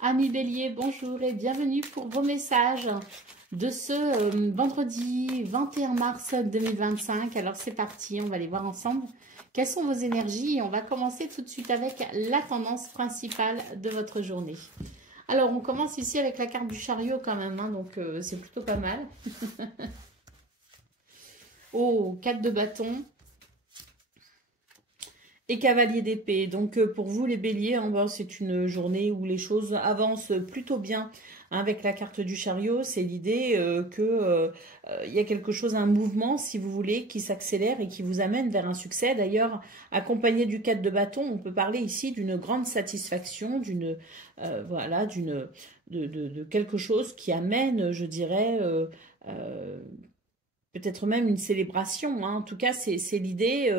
Amis Bélier, bonjour et bienvenue pour vos messages de ce vendredi 21 mars 2025. Alors c'est parti, on va les voir ensemble. Quelles sont vos énergies? On va commencer tout de suite avec la tendance principale de votre journée. Alors on commence ici avec la carte du chariot quand même, hein, donc c'est plutôt pas mal. Oh, 4 de bâton. Et cavalier d'épée. Donc pour vous les béliers, hein, c'est une journée où les choses avancent plutôt bien. Avec la carte du chariot, c'est l'idée que il y a quelque chose, un mouvement, si vous voulez, qui s'accélère et qui vous amène vers un succès. D'ailleurs, accompagné du 4 de bâton, on peut parler ici d'une grande satisfaction, d'une voilà, de quelque chose qui amène, je dirais, peut-être même une célébration, hein. En tout cas, c'est l'idée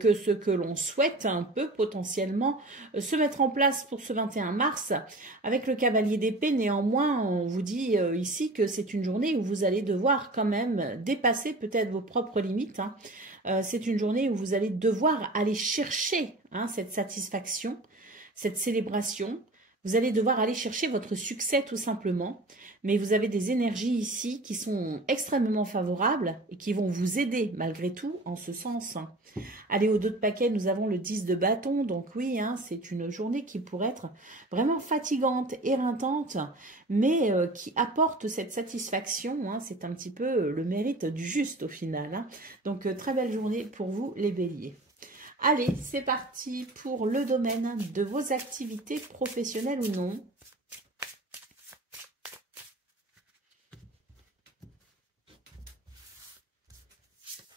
que ce que l'on souhaite un peu potentiellement se mettre en place pour ce 21 mars avec le cavalier d'épée. Néanmoins, on vous dit ici que c'est une journée où vous allez devoir quand même dépasser peut-être vos propres limites, hein. C'est une journée où vous allez devoir aller chercher, hein, cette satisfaction, cette célébration. Vous allez devoir aller chercher votre succès tout simplement. Mais vous avez des énergies ici qui sont extrêmement favorables et qui vont vous aider malgré tout en ce sens. Allez, au dos de paquet, nous avons le 10 de bâton. Donc oui, hein, c'est une journée qui pourrait être vraiment fatigante, éreintante, mais qui apporte cette satisfaction, hein. C'est un petit peu le mérite du juste au final, hein. Donc très belle journée pour vous les béliers. Allez, c'est parti pour le domaine de vos activités professionnelles ou non.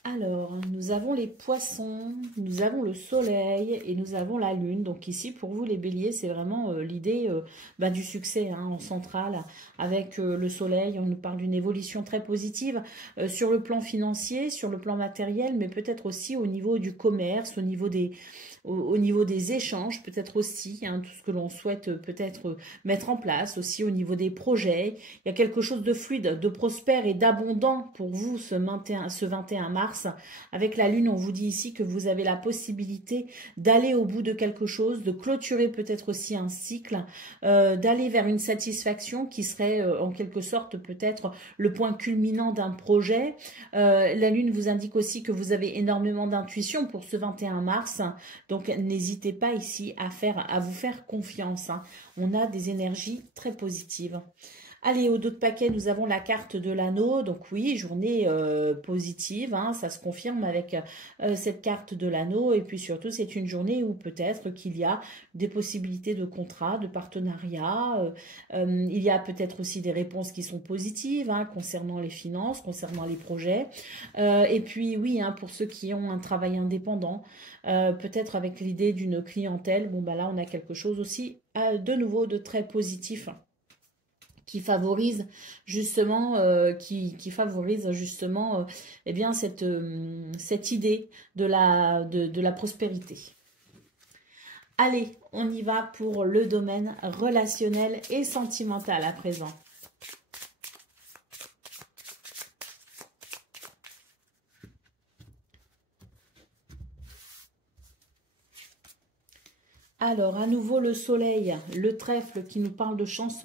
Alors, nous avons les poissons, nous avons le soleil et nous avons la lune. Donc ici, pour vous les béliers, c'est vraiment l'idée du succès, hein, en centrale. Avec le soleil, on nous parle d'une évolution très positive sur le plan financier, sur le plan matériel, mais peut-être aussi au niveau du commerce, au niveau des échanges, peut-être aussi, hein, tout ce que l'on souhaite peut-être mettre en place, aussi au niveau des projets. Il y a quelque chose de fluide, de prospère et d'abondant pour vous ce 21 mars. Avec la lune, on vous dit ici que vous avez la possibilité d'aller au bout de quelque chose, de clôturer peut-être aussi un cycle, d'aller vers une satisfaction qui serait en quelque sorte peut-être le point culminant d'un projet. La lune vous indique aussi que vous avez énormément d'intuition pour ce 21 mars. Donc, n'hésitez pas ici à vous faire confiance, hein. On a des énergies très positives. Allez, au dos de paquet, nous avons la carte de l'anneau. Donc oui, journée positive, hein, ça se confirme avec cette carte de l'anneau. Et puis surtout, c'est une journée où peut-être qu'il y a des possibilités de contrat, de partenariat. Il y a peut-être aussi des réponses qui sont positives, hein, concernant les finances, concernant les projets. Et puis oui, hein, pour ceux qui ont un travail indépendant, peut-être avec l'idée d'une clientèle, bon bah là on a quelque chose aussi de nouveau de très positif qui favorise justement, eh bien cette idée de la prospérité. Allez, on y va pour le domaine relationnel et sentimental à présent. Alors, à nouveau le soleil, le trèfle qui nous parle de chance,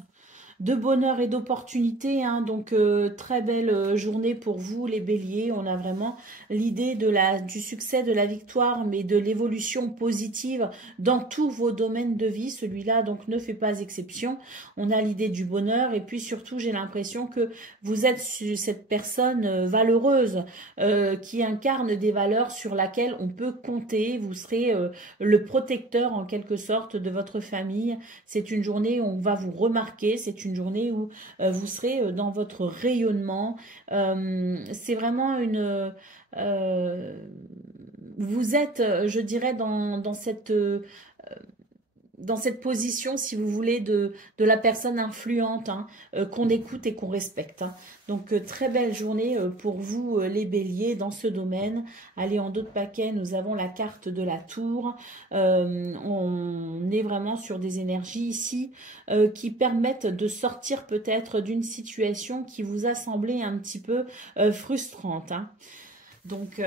de bonheur et d'opportunité, hein. Donc très belle journée pour vous les béliers. On a vraiment l'idée du succès, de la victoire, mais de l'évolution positive dans tous vos domaines de vie. Celui-là donc ne fait pas exception. On a l'idée du bonheur et puis surtout j'ai l'impression que vous êtes cette personne valeureuse qui incarne des valeurs sur laquelle on peut compter. Vous serez le protecteur en quelque sorte de votre famille. C'est une journée où on va vous remarquer, c'est une journée où vous serez dans votre rayonnement. C'est vraiment vous êtes, je dirais, dans cette position, si vous voulez, de la personne influente, hein, qu'on écoute et qu'on respecte, hein. Donc, très belle journée pour vous, les béliers, dans ce domaine. Allez, en dos de paquet, nous avons la carte de la tour. On est vraiment sur des énergies ici qui permettent de sortir peut-être d'une situation qui vous a semblé un petit peu frustrante, hein. Donc,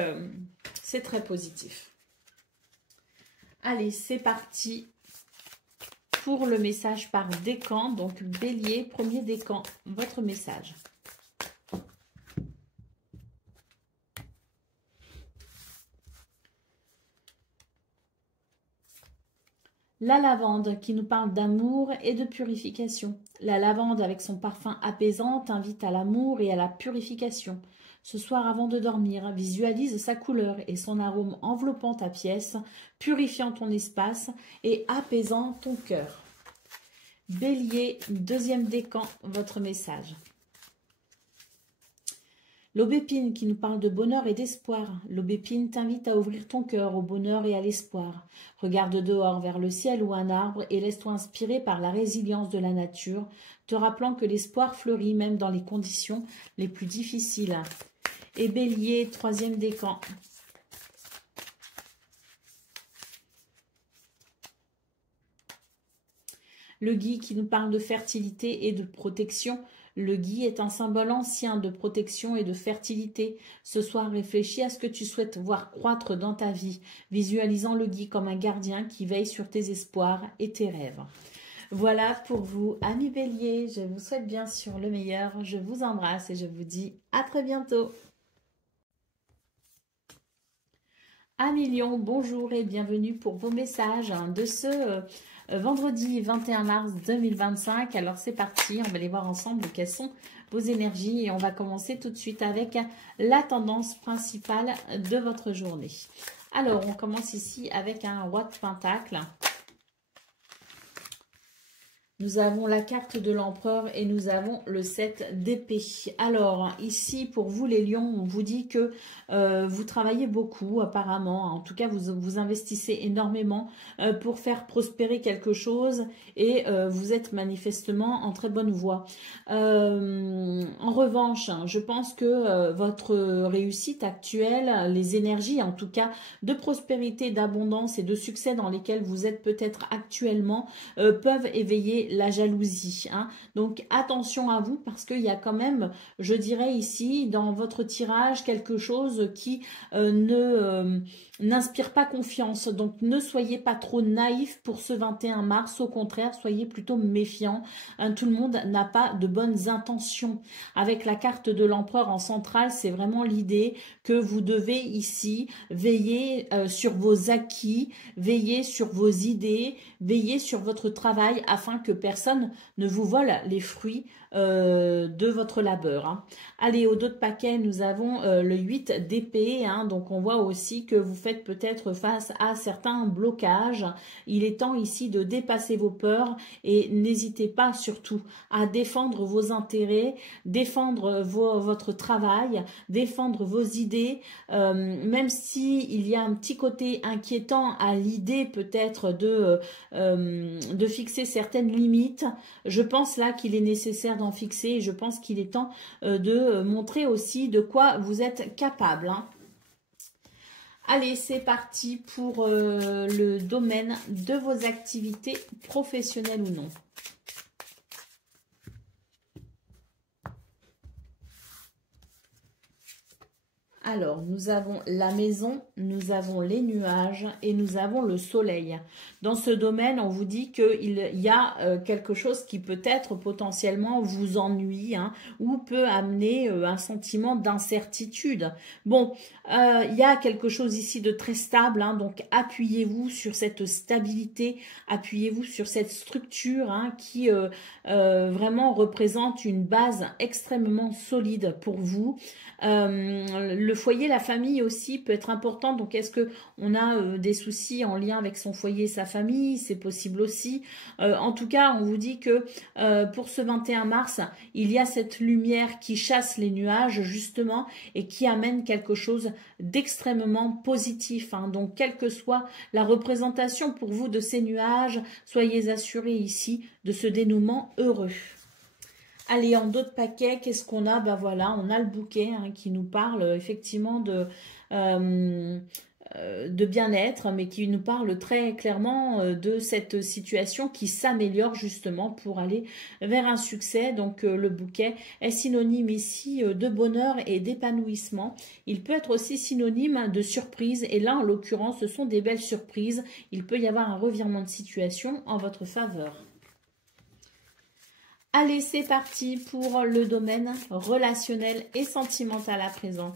c'est très positif. Allez, c'est parti pour le message par décan. Donc, Bélier, premier décan, votre message. La lavande qui nous parle d'amour et de purification. La lavande avec son parfum apaisant invite à l'amour et à la purification. Ce soir avant de dormir, visualise sa couleur et son arôme enveloppant ta pièce, purifiant ton espace et apaisant ton cœur. Bélier, deuxième décan, votre message. L'aubépine qui nous parle de bonheur et d'espoir. L'aubépine t'invite à ouvrir ton cœur au bonheur et à l'espoir. Regarde dehors vers le ciel ou un arbre et laisse-toi inspirer par la résilience de la nature, te rappelant que l'espoir fleurit même dans les conditions les plus difficiles. Et Bélier, troisième décan. Le gui qui nous parle de fertilité et de protection. Le gui est un symbole ancien de protection et de fertilité. Ce soir, réfléchis à ce que tu souhaites voir croître dans ta vie, visualisant le gui comme un gardien qui veille sur tes espoirs et tes rêves. Voilà pour vous, amis Bélier. Je vous souhaite bien sûr le meilleur. Je vous embrasse et je vous dis à très bientôt. Amis Lion, bonjour et bienvenue pour vos messages de ce vendredi 21 mars 2025. Alors c'est parti, on va aller voir ensemble quelles sont vos énergies et on va commencer tout de suite avec la tendance principale de votre journée. Alors on commence ici avec un roi de pentacle. Nous avons la carte de l'empereur et nous avons le 7 d'épée. Alors, ici, pour vous les lions, on vous dit que vous travaillez beaucoup apparemment. En tout cas, vous investissez énormément pour faire prospérer quelque chose et vous êtes manifestement en très bonne voie. En revanche, je pense que votre réussite actuelle, les énergies en tout cas de prospérité, d'abondance et de succès dans lesquelles vous êtes peut-être actuellement peuvent éveiller la jalousie. Hein. Donc attention à vous parce qu'il y a quand même, je dirais ici, dans votre tirage, quelque chose qui n'inspire pas confiance. Donc ne soyez pas trop naïf pour ce 21 mars. Au contraire, soyez plutôt méfiants. Hein, tout le monde n'a pas de bonnes intentions. Avec la carte de l'empereur en centrale, c'est vraiment l'idée que vous devez ici veiller sur vos acquis, veiller sur vos idées, veiller sur votre travail afin que personne ne vous vole les fruits de votre labeur. Hein. Allez, au dos de paquet, nous avons le 8 d'épée. Hein, donc, on voit aussi que vous faites peut-être face à certains blocages. Il est temps ici de dépasser vos peurs et n'hésitez pas surtout à défendre vos intérêts, défendre votre travail, défendre vos idées, même si il y a un petit côté inquiétant à l'idée peut-être de fixer certaines limites. Je pense là qu'il est nécessaire d'en fixer et je pense qu'il est temps de montrer aussi de quoi vous êtes capable. Hein. Allez, c'est parti pour le domaine de vos activités professionnelles ou non. Alors, nous avons la maison, nous avons les nuages et nous avons le soleil. Dans ce domaine, on vous dit qu'il y a quelque chose qui peut-être potentiellement vous ennuie hein, ou peut amener un sentiment d'incertitude. Bon, il y a quelque chose ici de très stable, hein, donc appuyez-vous sur cette stabilité, appuyez-vous sur cette structure hein, qui vraiment représente une base extrêmement solide pour vous. Le foyer, la famille aussi peut être important. Donc, est-ce qu'on a des soucis en lien avec son foyer et sa famille? C'est possible aussi. En tout cas, on vous dit que pour ce 21 mars, il y a cette lumière qui chasse les nuages, justement, et qui amène quelque chose d'extrêmement positif. Hein. Donc, quelle que soit la représentation pour vous de ces nuages, soyez assurés ici de ce dénouement heureux. Allez, en d'autres paquets, qu'est-ce qu'on a? Ben voilà, on a le bouquet hein, qui nous parle effectivement de de bien-être, mais qui nous parle très clairement de cette situation qui s'améliore justement pour aller vers un succès. Donc le bouquet est synonyme ici de bonheur et d'épanouissement. Il peut être aussi synonyme de surprise, et là en l'occurrence ce sont des belles surprises. Il peut y avoir un revirement de situation en votre faveur. Allez, c'est parti pour le domaine relationnel et sentimental à présent.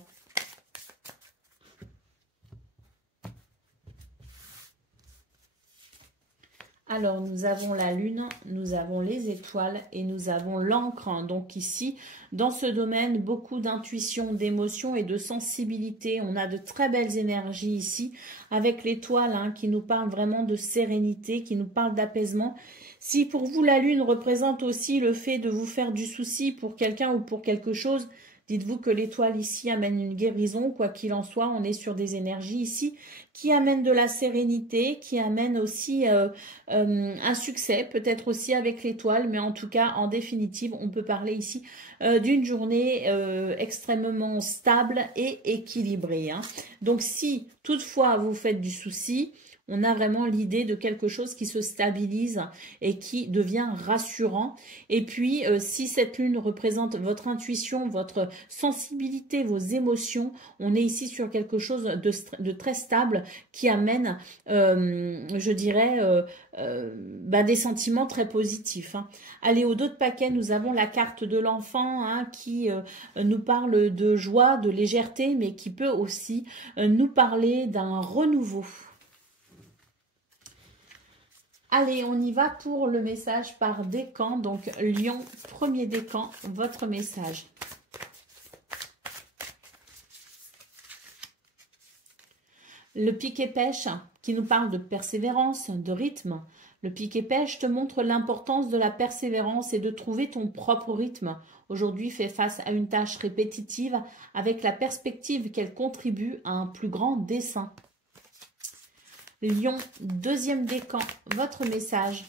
Alors, nous avons la lune, nous avons les étoiles et nous avons l'encre. Donc ici, dans ce domaine, beaucoup d'intuition, d'émotion et de sensibilité. On a de très belles énergies ici avec l'étoile qui nous parle vraiment de sérénité, qui nous parle d'apaisement. Si pour vous, la lune représente aussi le fait de vous faire du souci pour quelqu'un ou pour quelque chose, dites-vous que l'étoile ici amène une guérison. Quoi qu'il en soit, on est sur des énergies ici qui amènent de la sérénité, qui amènent aussi un succès, peut-être aussi avec l'étoile, mais en tout cas, en définitive, on peut parler ici d'une journée extrêmement stable et équilibrée. Donc, si toutefois vous faites du souci, on a vraiment l'idée de quelque chose qui se stabilise et qui devient rassurant. Et puis, si cette lune représente votre intuition, votre sensibilité, vos émotions, on est ici sur quelque chose de très stable qui amène, je dirais, des sentiments très positifs. Allez, au dos de paquet, nous avons la carte de l'enfant qui nous parle de joie, de légèreté, mais qui peut aussi nous parler d'un renouveau. Allez, on y va pour le message par décan. Donc, Lion, premier décan, votre message. Le pic et pêche, qui nous parle de persévérance, de rythme. Le pic et pêche te montre l'importance de la persévérance et de trouver ton propre rythme. Aujourd'hui, fais face à une tâche répétitive avec la perspective qu'elle contribue à un plus grand dessein. Lion, deuxième décan, votre message.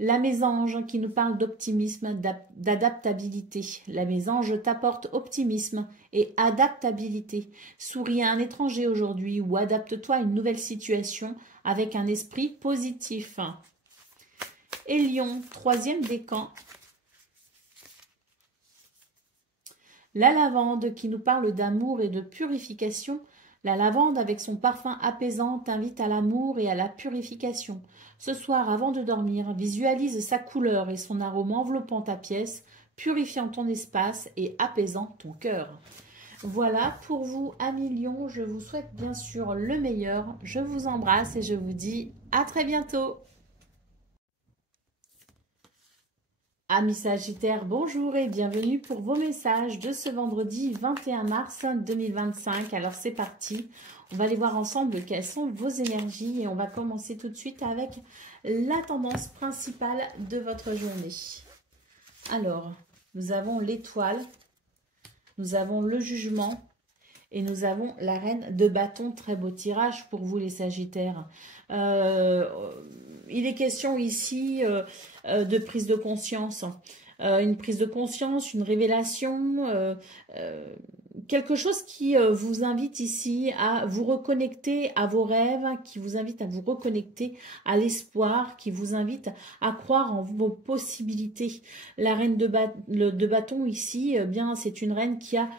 La mésange qui nous parle d'optimisme, d'adaptabilité. La mésange t'apporte optimisme et adaptabilité. Souris à un étranger aujourd'hui ou adapte-toi à une nouvelle situation avec un esprit positif. Et Lion, troisième décan. La lavande qui nous parle d'amour et de purification. La lavande avec son parfum apaisant t'invite à l'amour et à la purification. Ce soir, avant de dormir, visualise sa couleur et son arôme enveloppant ta pièce, purifiant ton espace et apaisant ton cœur. Voilà pour vous, amis Lions. Je vous souhaite bien sûr le meilleur. Je vous embrasse et je vous dis à très bientôt. Amis Sagittaires, bonjour et bienvenue pour vos messages de ce vendredi 21 mars 2025. Alors c'est parti, on va aller voir ensemble quelles sont vos énergies et on va commencer tout de suite avec la tendance principale de votre journée. Alors, nous avons l'étoile, nous avons le jugement et nous avons la reine de bâton. Très beau tirage pour vous les Sagittaires. Il est question ici de prise de conscience. Une prise de conscience, une révélation, quelque chose qui vous invite ici à vous reconnecter à vos rêves, qui vous invite à vous reconnecter à l'espoir, qui vous invite à croire en vos possibilités. La reine de bâton ici, bien c'est une reine qui a,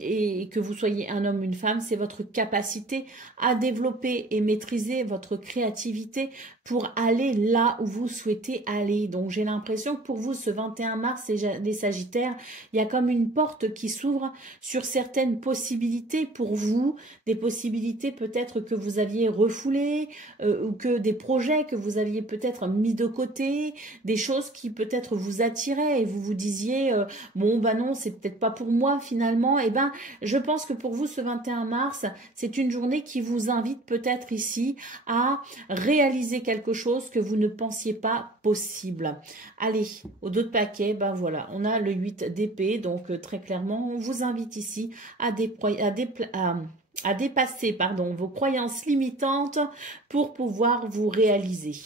et que vous soyez un homme ou une femme, c'est votre capacité à développer et maîtriser votre créativité pour aller là où vous souhaitez aller. Donc j'ai l'impression que pour vous, ce 21 mars, les Sagittaires, il y a comme une porte qui s'ouvre sur certaines possibilités pour vous, des possibilités peut-être que vous aviez refoulées, ou que des projets que vous aviez peut-être mis de côté, des choses qui peut-être vous attiraient et vous vous disiez bon bah non, c'est peut-être pas pour moi finalement. Et ben je pense que pour vous, ce 21 mars, c'est une journée qui vous invite peut-être ici à réaliser quelque chose que vous ne pensiez pas possible. Allez, au dos de paquet, ben voilà, on a le 8 d'épée, donc très clairement, on vous invite ici à dépasser vos croyances limitantes pour pouvoir vous réaliser.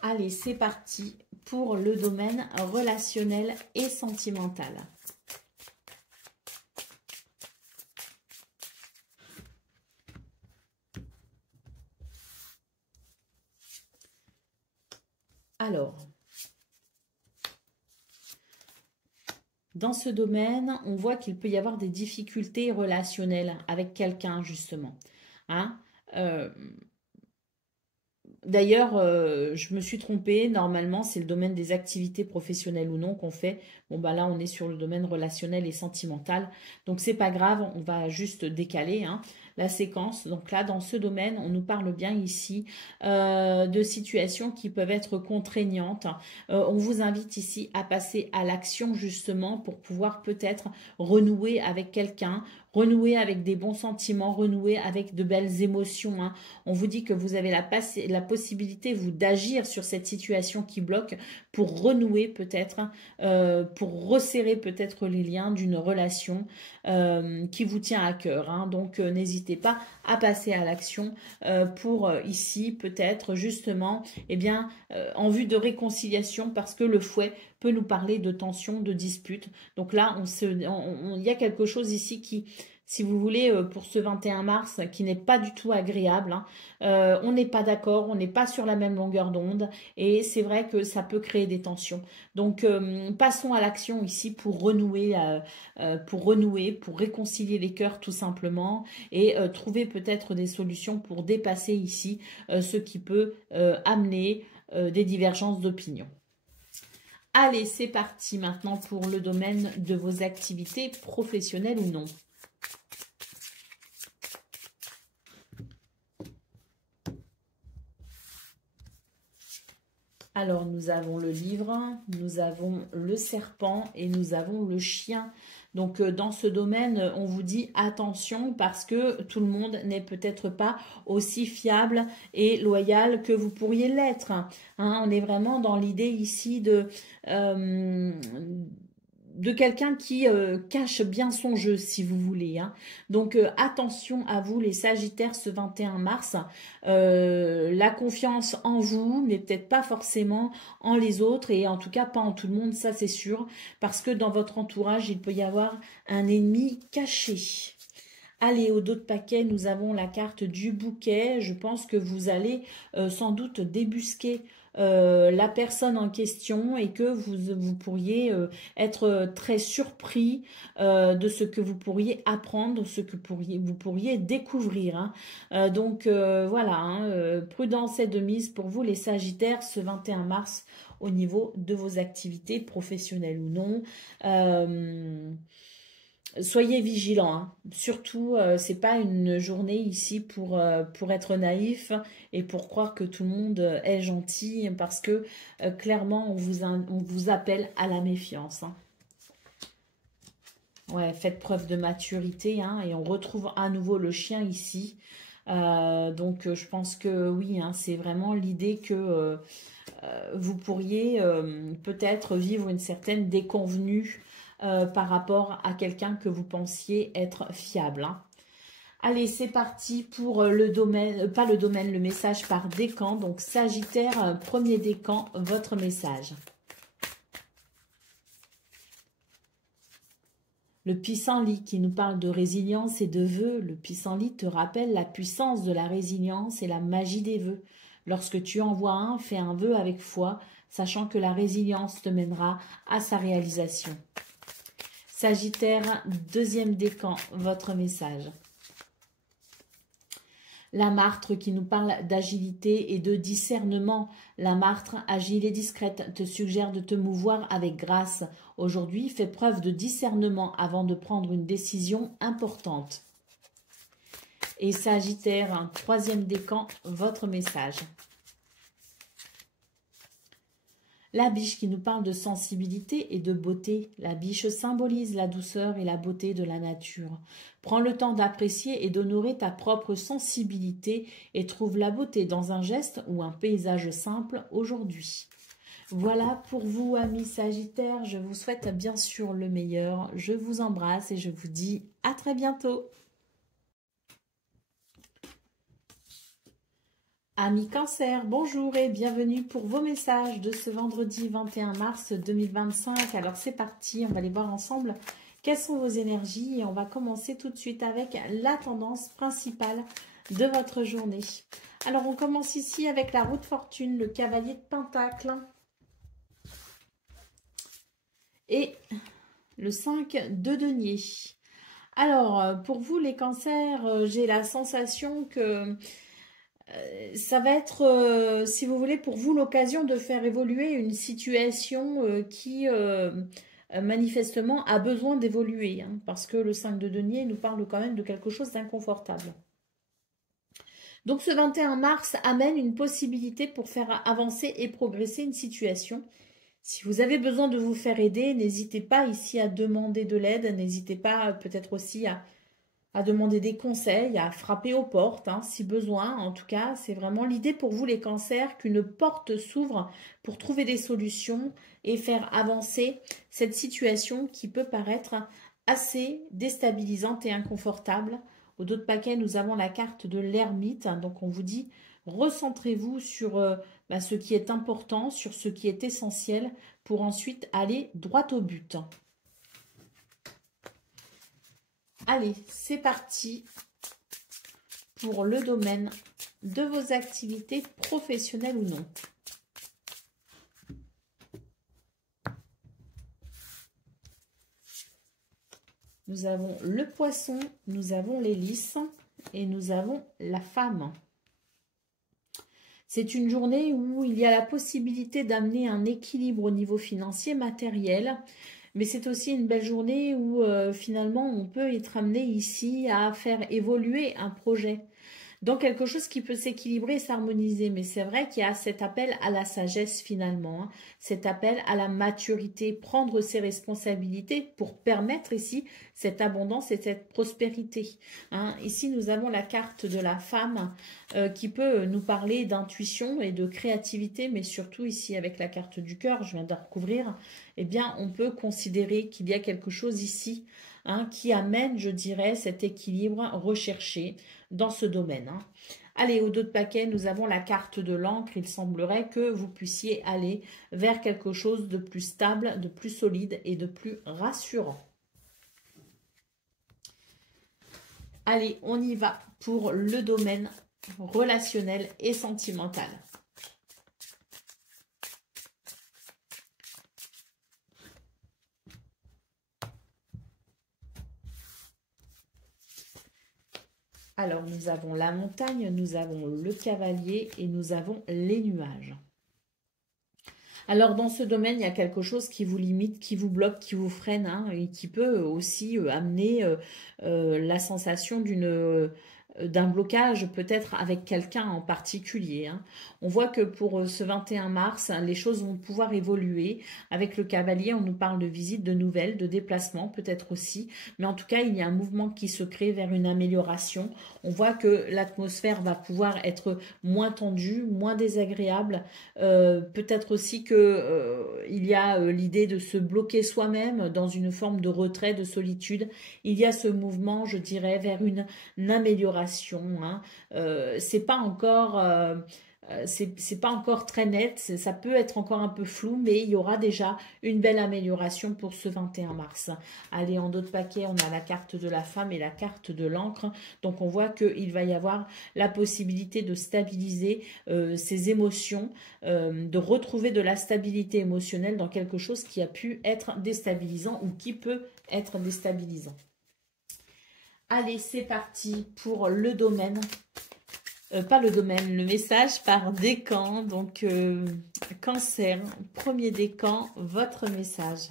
Allez, c'est parti pour le domaine relationnel et sentimental. Alors, dans ce domaine, on voit qu'il peut y avoir des difficultés relationnelles avec quelqu'un, justement. Hein. D'ailleurs, je me suis trompée. Normalement, c'est le domaine des activités professionnelles ou non qu'on fait. Bon, bah là, on est sur le domaine relationnel et sentimental. Donc, c'est pas grave. On va juste décaler la séquence. Donc là, dans ce domaine, on nous parle bien ici de situations qui peuvent être contraignantes. On vous invite ici à passer à l'action justement pour pouvoir peut-être renouer avec quelqu'un, renouer avec des bons sentiments, renouer avec de belles émotions. On vous dit que vous avez la possibilité, vous, d'agir sur cette situation qui bloque pour renouer peut-être, pour resserrer peut-être les liens d'une relation qui vous tient à cœur. Donc, n'hésitez pas à passer à l'action pour ici peut-être justement, eh bien, en vue de réconciliation parce que le fouet peut nous parler de tension, de dispute. Donc là, il y a quelque chose ici qui, si vous voulez, pour ce 21 mars, qui n'est pas du tout agréable. On n'est pas d'accord, on n'est pas sur la même longueur d'onde et c'est vrai que ça peut créer des tensions. Donc, passons à l'action ici pour renouer, pour réconcilier les cœurs tout simplement et trouver peut-être des solutions pour dépasser ici ce qui peut amener des divergences d'opinion. Allez, c'est parti maintenant pour le domaine de vos activités professionnelles ou non. Alors, nous avons le livre, nous avons le serpent et nous avons le chien. Donc, dans ce domaine, on vous dit attention parce que tout le monde n'est peut-être pas aussi fiable et loyal que vous pourriez l'être. On est vraiment dans l'idée ici de quelqu'un qui cache bien son jeu, si vous voulez. Donc, attention à vous, les Sagittaires, ce 21 mars. La confiance en vous, mais peut-être pas forcément en les autres, et en tout cas pas en tout le monde, ça c'est sûr, parce que dans votre entourage, il peut y avoir un ennemi caché. Allez, au dos de paquet, nous avons la carte du bouquet. Je pense que vous allez sans doute débusquer la personne en question et que vous pourriez être très surpris de ce que vous pourriez apprendre, de ce que vous pourriez découvrir. Donc voilà, prudence est de mise pour vous les Sagittaires ce 21 mars au niveau de vos activités professionnelles ou non. Soyez vigilants, surtout c'est pas une journée ici pour être naïf et pour croire que tout le monde est gentil parce que clairement on vous appelle à la méfiance. Ouais, faites preuve de maturité et on retrouve à nouveau le chien ici. Donc je pense que oui, c'est vraiment l'idée que vous pourriez peut-être vivre une certaine déconvenue par rapport à quelqu'un que vous pensiez être fiable. Allez, c'est parti pour le domaine, pas le domaine, le message par décan. Donc, Sagittaire, premier décan, votre message. Le pissenlit qui nous parle de résilience et de vœux. Le pissenlit te rappelle la puissance de la résilience et la magie des vœux. Lorsque tu envoies un, fais un vœu avec foi, sachant que la résilience te mènera à sa réalisation. Sagittaire, deuxième décan, votre message. La martre qui nous parle d'agilité et de discernement. La martre, agile et discrète, te suggère de te mouvoir avec grâce. Aujourd'hui, fais preuve de discernement avant de prendre une décision importante. Et Sagittaire, troisième décan, votre message. La biche qui nous parle de sensibilité et de beauté. La biche symbolise la douceur et la beauté de la nature. Prends le temps d'apprécier et d'honorer ta propre sensibilité et trouve la beauté dans un geste ou un paysage simple aujourd'hui. Voilà pour vous, amis Sagittaires. Je vous souhaite bien sûr le meilleur. Je vous embrasse et je vous dis à très bientôt. Amis Cancer, bonjour et bienvenue pour vos messages de ce vendredi 21 mars 2025. Alors c'est parti, on va les voir ensemble. Quelles sont vos énergies? Et on va commencer tout de suite avec la tendance principale de votre journée. Alors on commence ici avec la roue de fortune, le cavalier de Pentacle. et le 5 de denier. Alors, pour vous les cancers, j'ai la sensation que ça va être, si vous voulez, pour vous l'occasion de faire évoluer une situation qui manifestement a besoin d'évoluer, hein, parce que le 5 de denier nous parle quand même de quelque chose d'inconfortable. Donc ce 21 mars amène une possibilité pour faire avancer et progresser une situation. Si vous avez besoin de vous faire aider, n'hésitez pas ici à demander de l'aide, n'hésitez pas peut-être aussi à demander des conseils, à frapper aux portes, hein, si besoin. En tout cas, c'est vraiment l'idée pour vous les cancers qu'une porte s'ouvre pour trouver des solutions et faire avancer cette situation qui peut paraître assez déstabilisante et inconfortable. Au dos de paquet, nous avons la carte de l'ermite. Donc, on vous dit, recentrez-vous sur ce qui est important, sur ce qui est essentiel pour ensuite aller droit au but. Allez, c'est parti pour le domaine de vos activités professionnelles ou non. Nous avons le poisson, nous avons les lys et nous avons la femme. C'est une journée où il y a la possibilité d'amener un équilibre au niveau financier, matériel. Mais c'est aussi une belle journée où finalement on peut être amené ici à faire évoluer un projet dans quelque chose qui peut s'équilibrer et s'harmoniser. Mais c'est vrai qu'il y a cet appel à la sagesse finalement, hein, cet appel à la maturité, prendre ses responsabilités pour permettre ici cette abondance et cette prospérité. Hein. Ici, nous avons la carte de la femme qui peut nous parler d'intuition et de créativité, mais surtout ici avec la carte du cœur, je viens de la recouvrir, eh bien, on peut considérer qu'il y a quelque chose ici hein, qui amène, je dirais, cet équilibre recherché dans ce domaine. Hein. Allez, au dos de paquet, nous avons la carte de l'encre. Il semblerait que vous puissiez aller vers quelque chose de plus stable, de plus solide et de plus rassurant. Allez, on y va pour le domaine relationnel et sentimental. Alors, nous avons la montagne, nous avons le cavalier et nous avons les nuages. Alors, dans ce domaine, il y a quelque chose qui vous limite, qui vous bloque, qui vous freine hein, et qui peut aussi amener la sensation d'un blocage peut-être avec quelqu'un en particulier. Hein. On voit que pour ce 21 mars, les choses vont pouvoir évoluer. Avec le cavalier, on nous parle de visite, de nouvelles, de déplacements peut-être aussi. Mais en tout cas, il y a un mouvement qui se crée vers une amélioration. On voit que l'atmosphère va pouvoir être moins tendue, moins désagréable. Peut-être aussi que il y a l'idée de se bloquer soi-même dans une forme de retrait, de solitude. Il y a ce mouvement, je dirais, vers une amélioration. Hein. C'est pas encore c'est pas encore très net, ça peut être encore un peu flou, mais il y aura déjà une belle amélioration pour ce 21 mars. Allez, en dos de paquet, on a la carte de la femme et la carte de l'encre. Donc, on voit qu'il va y avoir la possibilité de stabiliser ses émotions, de retrouver de la stabilité émotionnelle dans quelque chose qui a pu être déstabilisant ou qui peut être déstabilisant. Allez, c'est parti pour le domaine. Pas le domaine, le message par décan. Donc, cancer, premier décan, votre message.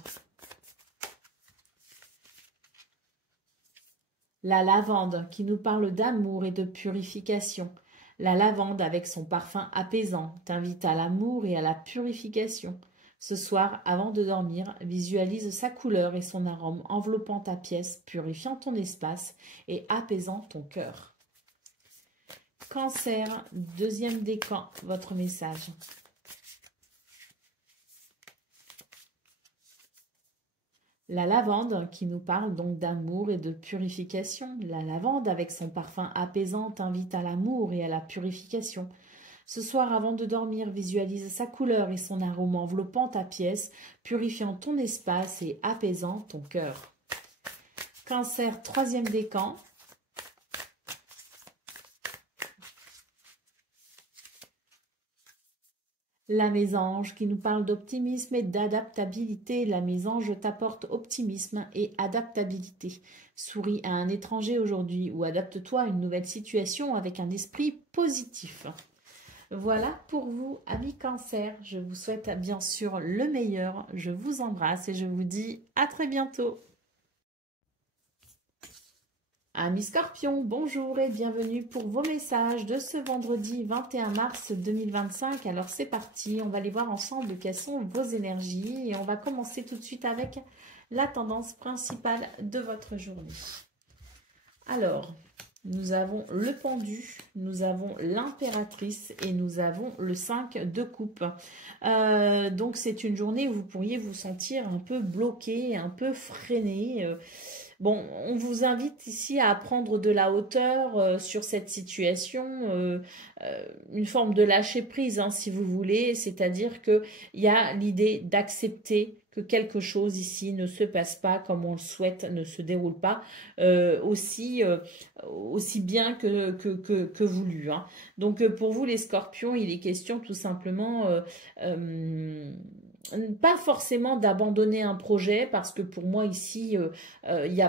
La lavande qui nous parle d'amour et de purification. La lavande avec son parfum apaisant t'invite à l'amour et à la purification. Ce soir, avant de dormir, visualise sa couleur et son arôme enveloppant ta pièce, purifiant ton espace et apaisant ton cœur. Cancer, deuxième décan, votre message. La lavande qui nous parle donc d'amour et de purification. La lavande avec son parfum apaisant t'invite à l'amour et à la purification. Ce soir, avant de dormir, visualise sa couleur et son arôme enveloppant ta pièce, purifiant ton espace et apaisant ton cœur. Cancer, troisième décan. La mésange qui nous parle d'optimisme et d'adaptabilité. La mésange t'apporte optimisme et adaptabilité. Souris à un étranger aujourd'hui ou adapte-toi à une nouvelle situation avec un esprit positif. Voilà pour vous, amis Cancer. Je vous souhaite bien sûr le meilleur. Je vous embrasse et je vous dis à très bientôt. Amis Scorpions, bonjour et bienvenue pour vos messages de ce vendredi 21 mars 2025. Alors c'est parti, on va aller voir ensemble quelles sont vos énergies et on va commencer tout de suite avec la tendance principale de votre journée. Alors, nous avons le pendu, nous avons l'impératrice et nous avons le 5 de coupe. Donc c'est une journée où vous pourriez vous sentir un peu bloqué, un peu freiné. Bon, on vous invite ici à prendre de la hauteur sur cette situation, une forme de lâcher prise, hein, si vous voulez, c'est-à-dire qu'il y a l'idée d'accepter que quelque chose ici ne se passe pas comme on le souhaite, ne se déroule pas aussi bien que voulu. Hein. Donc pour vous les scorpions, il est question tout simplement pas forcément d'abandonner un projet parce que pour moi ici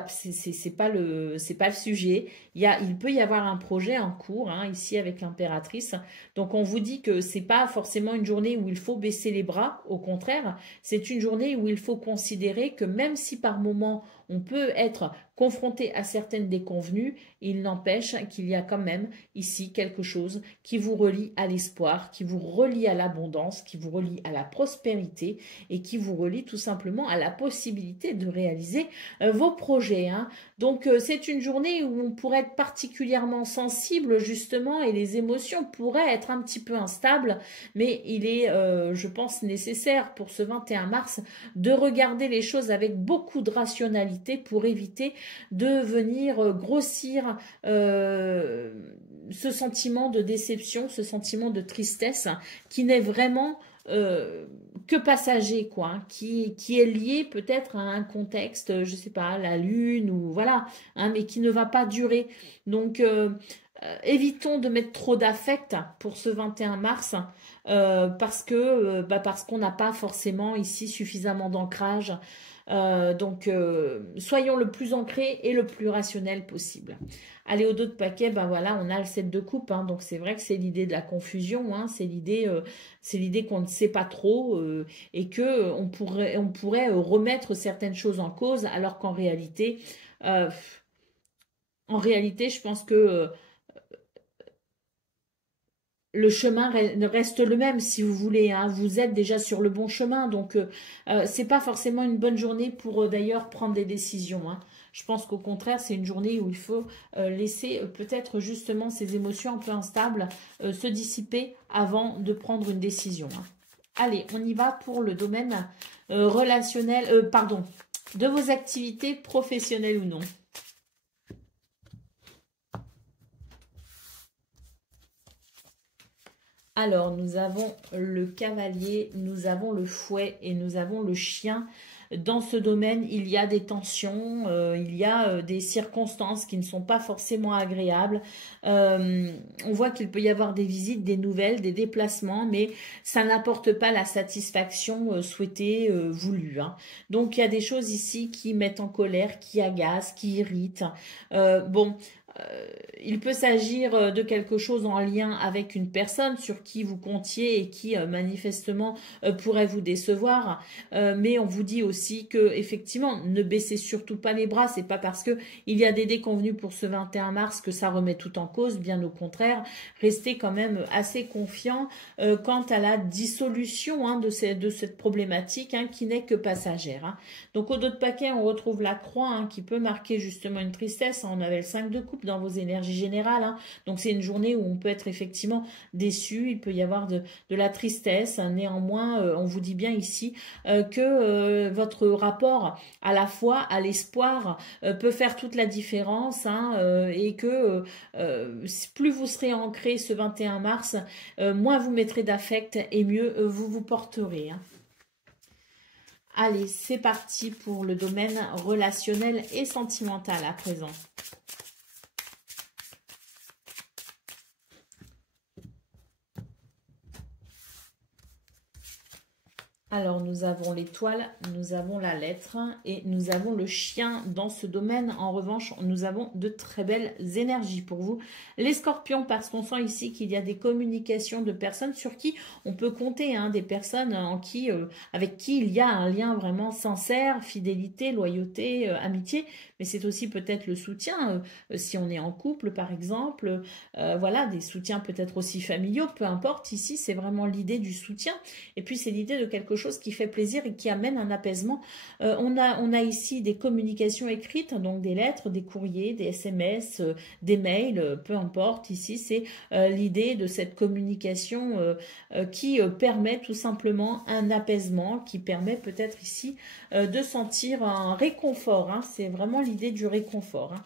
c'est pas le sujet. Il peut y avoir un projet en cours hein, ici avec l'impératrice. Donc on vous dit que c'est pas forcément une journée où il faut baisser les bras. Au contraire, c'est une journée où il faut considérer que même si par moment on peut être confronté à certaines déconvenues, il n'empêche qu'il y a quand même ici quelque chose qui vous relie à l'espoir, qui vous relie à l'abondance, qui vous relie à la prospérité et qui vous relie tout simplement à la possibilité de réaliser vos projets. Hein. Donc c'est une journée où on pourrait être particulièrement sensible justement et les émotions pourraient être un petit peu instables, mais il est, je pense, nécessaire pour ce 21 mars de regarder les choses avec beaucoup de rationalité pour éviter de venir grossir ce sentiment de déception, ce sentiment de tristesse qui n'est vraiment que passager, quoi, hein, qui est lié peut-être à un contexte, je sais pas, la lune ou voilà, hein, mais qui ne va pas durer. Donc évitons de mettre trop d'affect pour ce 21 mars parce qu'on n'a pas forcément ici suffisamment d'ancrage. Donc soyons le plus ancrés et le plus rationnel possible. Allez, au dos de paquet, ben voilà, on a le 7 de coupe, hein, donc c'est vrai que c'est l'idée de la confusion, hein, c'est l'idée qu'on ne sait pas trop et que on pourrait remettre certaines choses en cause, alors euh, en réalité, je pense que le chemin reste le même si vous voulez, hein. Vous êtes déjà sur le bon chemin, donc c'est pas forcément une bonne journée pour d'ailleurs prendre des décisions. Hein. Je pense qu'au contraire, c'est une journée où il faut laisser peut-être justement ces émotions un peu instables se dissiper avant de prendre une décision. Hein. Allez, on y va pour le domaine relationnel, pardon, de vos activités professionnelles ou non. Alors, nous avons le cavalier, nous avons le fouet et nous avons le chien. Dans ce domaine, il y a des tensions, il y a des circonstances qui ne sont pas forcément agréables. On voit qu'il peut y avoir des visites, des nouvelles, des déplacements, mais ça n'apporte pas la satisfaction souhaitée, voulue. Hein. Donc, il y a des choses ici qui mettent en colère, qui agacent, qui irritent. Bon, il peut s'agir de quelque chose en lien avec une personne sur qui vous comptiez et qui manifestement pourrait vous décevoir. Mais on vous dit aussi que effectivement, ne baissez surtout pas les bras. C'est pas parce que il y a des déconvenus pour ce 21 mars que ça remet tout en cause. Bien au contraire, restez quand même assez confiant quant à la dissolution hein, de cette problématique hein, qui n'est que passagère. Hein. Donc au dos de paquet, on retrouve la croix hein, qui peut marquer justement une tristesse. On avait le 5 de coupe dans vos énergies générales. Hein. Donc c'est une journée où on peut être effectivement déçu. Il peut y avoir de la tristesse. Néanmoins, on vous dit bien ici que votre rapport à la foi, à l'espoir, peut faire toute la différence hein, et que plus vous serez ancré ce 21 mars, moins vous mettrez d'affect et mieux vous vous porterez. Hein. Allez, c'est parti pour le domaine relationnel et sentimental à présent. Alors, nous avons l'étoile, nous avons la lettre et nous avons le chien dans ce domaine. En revanche, nous avons de très belles énergies pour vous, les scorpions, parce qu'on sent ici qu'il y a des communications de personnes sur qui on peut compter, hein, des personnes avec qui il y a un lien vraiment sincère, fidélité, loyauté, amitié, mais c'est aussi peut-être le soutien, si on est en couple par exemple, voilà, des soutiens peut-être aussi familiaux, peu importe, ici c'est vraiment l'idée du soutien. Et puis, c'est l'idée de quelque chose qui fait plaisir et qui amène un apaisement. On a ici des communications écrites, donc des lettres, des courriers, des SMS, des mails, peu importe. Ici, c'est l'idée de cette communication qui permet tout simplement un apaisement, qui permet peut-être ici de sentir un réconfort, hein. C'est vraiment l'idée du réconfort, hein.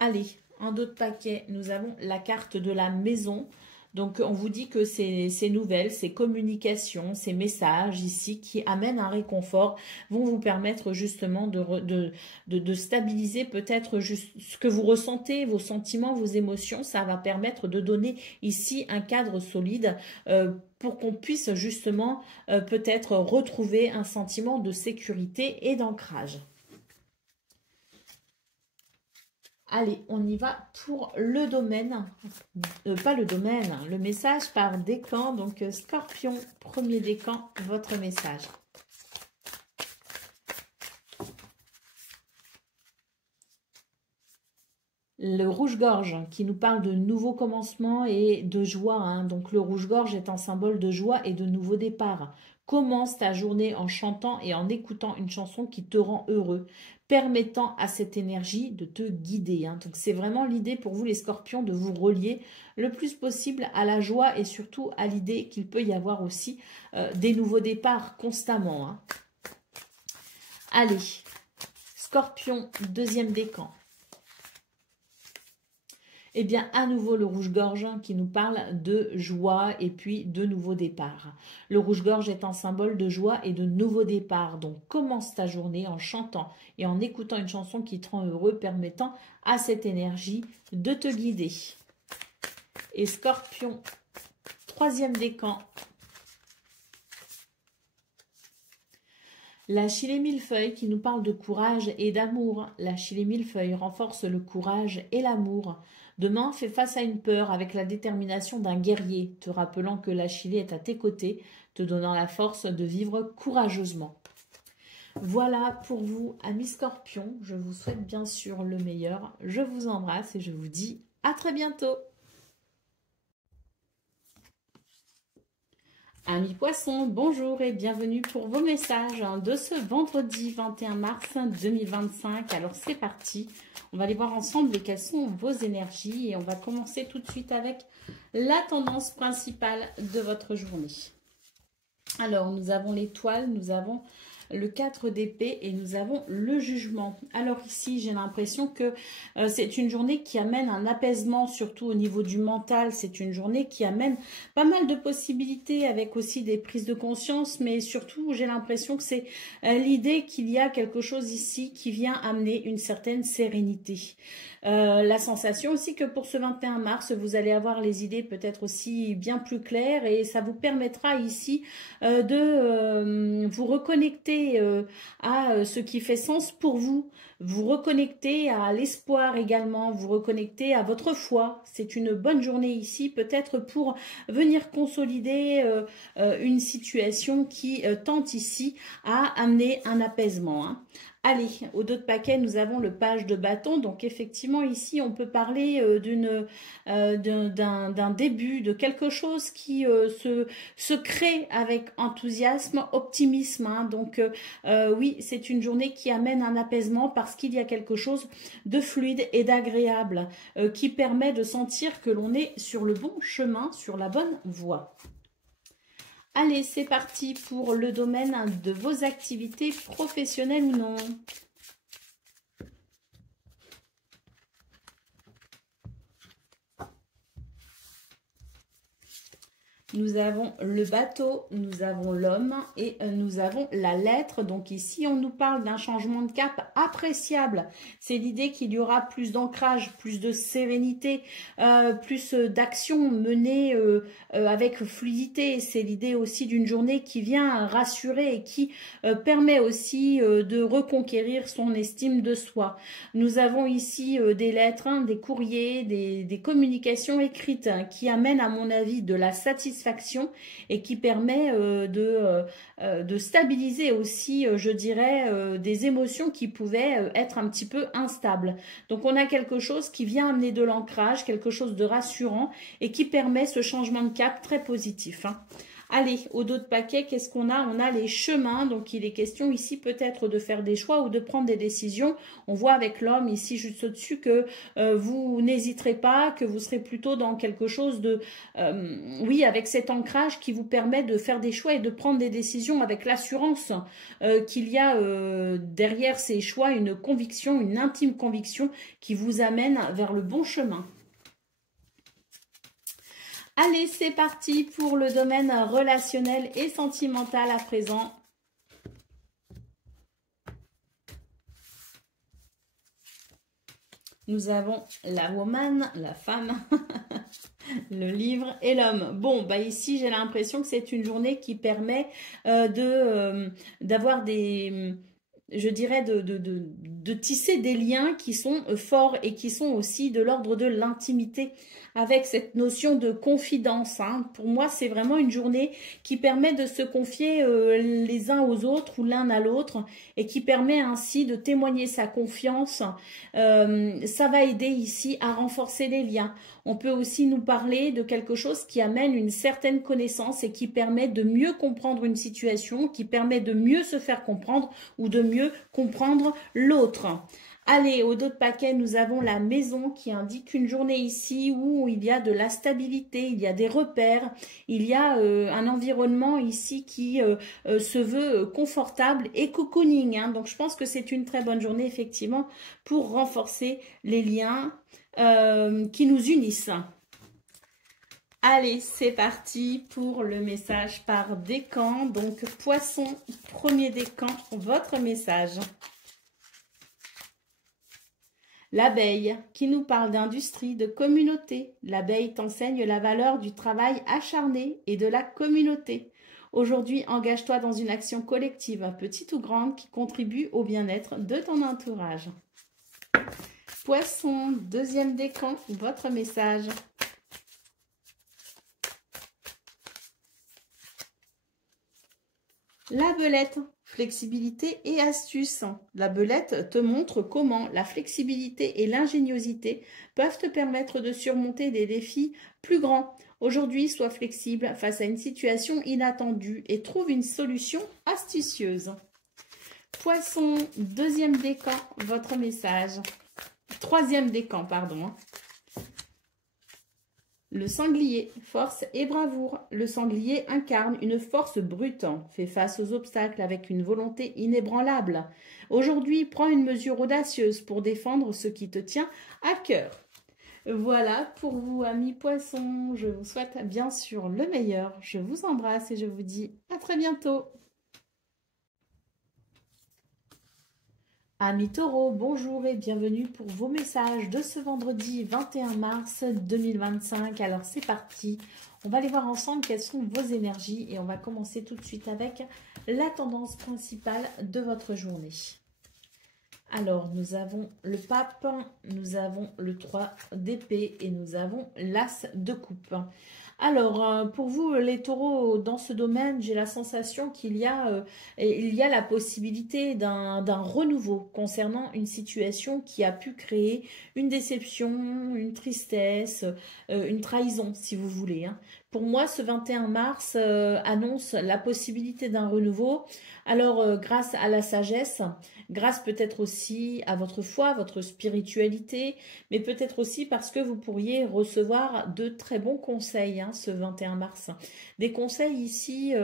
Allez, un autre paquet, nous avons la carte de la maison. Donc, on vous dit que ces nouvelles, ces communications, ces messages ici qui amènent un réconfort vont vous permettre justement de stabiliser peut-être juste ce que vous ressentez, vos sentiments, vos émotions. Ça va permettre de donner ici un cadre solide pour qu'on puisse justement peut-être retrouver un sentiment de sécurité et d'ancrage. Allez, on y va pour le domaine, pas le domaine, hein, le message par décan. Donc, Scorpion, premier décan, votre message. Le rouge-gorge qui nous parle de nouveaux commencements et de joie, hein. Donc, le rouge-gorge est un symbole de joie et de nouveau départ. Commence ta journée en chantant et en écoutant une chanson qui te rend heureux, permettant à cette énergie de te guider, hein. Donc, c'est vraiment l'idée pour vous, les scorpions, de vous relier le plus possible à la joie et surtout à l'idée qu'il peut y avoir aussi des nouveaux départs constamment, hein. Allez, scorpion, deuxième décan. Eh bien, à nouveau, le rouge-gorge qui nous parle de joie et puis de nouveaux départs. Le rouge-gorge est un symbole de joie et de nouveaux départs. Donc, commence ta journée en chantant et en écoutant une chanson qui te rend heureux, permettant à cette énergie de te guider. Et Scorpion, troisième décan. La Chile millefeuille qui nous parle de courage et d'amour. La Chile millefeuille renforce le courage et l'amour. Demain, fais face à une peur avec la détermination d'un guerrier, te rappelant que la Chile est à tes côtés, te donnant la force de vivre courageusement. Voilà pour vous, amis scorpions. Je vous souhaite bien sûr le meilleur. Je vous embrasse et je vous dis à très bientôt. Amis poissons, bonjour et bienvenue pour vos messages de ce vendredi 21 mars 2025. Alors c'est parti, on va aller voir ensemble quelles sont vos énergies et on va commencer tout de suite avec la tendance principale de votre journée. Alors nous avons l'étoile, nous avons le 4 d'épée et nous avons le jugement. Alors ici, j'ai l'impression que c'est une journée qui amène un apaisement, surtout au niveau du mental. C'est une journée qui amène pas mal de possibilités avec aussi des prises de conscience, mais surtout, j'ai l'impression que c'est l'idée qu'il y a quelque chose ici qui vient amener une certaine sérénité. La sensation aussi que pour ce 21 mars, vous allez avoir les idées peut-être aussi bien plus claires et ça vous permettra ici de vous reconnecter à ce qui fait sens pour vous, vous reconnecter à l'espoir également, vous reconnecter à votre foi. C'est une bonne journée ici, peut-être pour venir consolider une situation qui tente ici à amener un apaisement, hein. Allez, au dos de paquet, nous avons le page de bâton. Donc, effectivement, ici, on peut parler d'un début, de quelque chose qui se crée avec enthousiasme, optimisme, hein. Donc, oui, c'est une journée qui amène un apaisement parce qu'il y a quelque chose de fluide et d'agréable qui permet de sentir que l'on est sur le bon chemin, sur la bonne voie. Allez, c'est parti pour le domaine de vos activités professionnelles ou non. Nous avons le bateau, nous avons l'homme et nous avons la lettre. Donc ici, on nous parle d'un changement de cap appréciable. C'est l'idée qu'il y aura plus d'ancrage, plus de sérénité, plus d'action menée avec fluidité. C'est l'idée aussi d'une journée qui vient rassurer et qui permet aussi de reconquérir son estime de soi. Nous avons ici des lettres, hein, des courriers, des communications écrites hein, qui amènent à mon avis de la satisfaction et qui permet de stabiliser aussi, je dirais, des émotions qui pouvaient être un petit peu instables. Donc on a quelque chose qui vient amener de l'ancrage, quelque chose de rassurant et qui permet ce changement de cap très positif. Hein. Allez, au dos de paquet, qu'est-ce qu'on a? On a les chemins, donc il est question ici peut-être de faire des choix ou de prendre des décisions. On voit avec l'homme ici juste au-dessus que vous n'hésiterez pas, que vous serez plutôt dans quelque chose de, oui, avec cet ancrage qui vous permet de faire des choix et de prendre des décisions avec l'assurance qu'il y a derrière ces choix une conviction, une intime conviction qui vous amène vers le bon chemin. Allez, c'est parti pour le domaine relationnel et sentimental à présent. Nous avons la woman, la femme, le livre et l'homme. Bon, bah ici, j'ai l'impression que c'est une journée qui permet d'avoir des... je dirais de tisser des liens qui sont forts et qui sont aussi de l'ordre de l'intimité avec cette notion de confidence. Hein. Pour moi, c'est vraiment une journée qui permet de se confier les uns aux autres ou l'un à l'autre et qui permet ainsi de témoigner sa confiance. Ça va aider ici à renforcer les liens. On peut aussi nous parler de quelque chose qui amène une certaine connaissance et qui permet de mieux comprendre une situation, qui permet de mieux se faire comprendre ou de mieux comprendre l'autre. Allez, au dos de paquet, nous avons la maison qui indique une journée ici où il y a de la stabilité, il y a des repères, il y a un environnement ici qui se veut confortable et cocooning. Hein. Donc, je pense que c'est une très bonne journée, effectivement, pour renforcer les liens qui nous unissent. Allez, c'est parti pour le message par décan. Donc, Poisson, premier décan, votre message. L'abeille, qui nous parle d'industrie, de communauté. L'abeille t'enseigne la valeur du travail acharné et de la communauté. Aujourd'hui, engage-toi dans une action collective, petite ou grande, qui contribue au bien-être de ton entourage. Poisson, deuxième décan, votre message. La belette, flexibilité et astuce. La belette te montre comment la flexibilité et l'ingéniosité peuvent te permettre de surmonter des défis plus grands. Aujourd'hui, sois flexible face à une situation inattendue et trouve une solution astucieuse. Poisson, deuxième décan, votre message. Troisième décan, pardon. Le sanglier, force et bravoure. Le sanglier incarne une force brute, fait face aux obstacles avec une volonté inébranlable. Aujourd'hui, prends une mesure audacieuse pour défendre ce qui te tient à cœur. Voilà pour vous, amis poissons. Je vous souhaite bien sûr le meilleur. Je vous embrasse et je vous dis à très bientôt. Amis taureaux, bonjour et bienvenue pour vos messages de ce vendredi 21 mars 2025. Alors c'est parti, on va aller voir ensemble quelles sont vos énergies et on va commencer tout de suite avec la tendance principale de votre journée. Alors nous avons le pape, nous avons le 3 d'épée et nous avons l'as de coupe. Alors, pour vous, les taureaux, dans ce domaine, j'ai la sensation qu'il y a la possibilité d'un renouveau concernant une situation qui a pu créer une déception, une tristesse, une trahison, si vous voulez. Hein. Pour moi, ce 21 mars annonce la possibilité d'un renouveau. Alors, grâce à la sagesse, grâce peut-être aussi à votre foi, votre spiritualité, mais peut-être aussi parce que vous pourriez recevoir de très bons conseils. hein, ce 21 mars. Des conseils ici,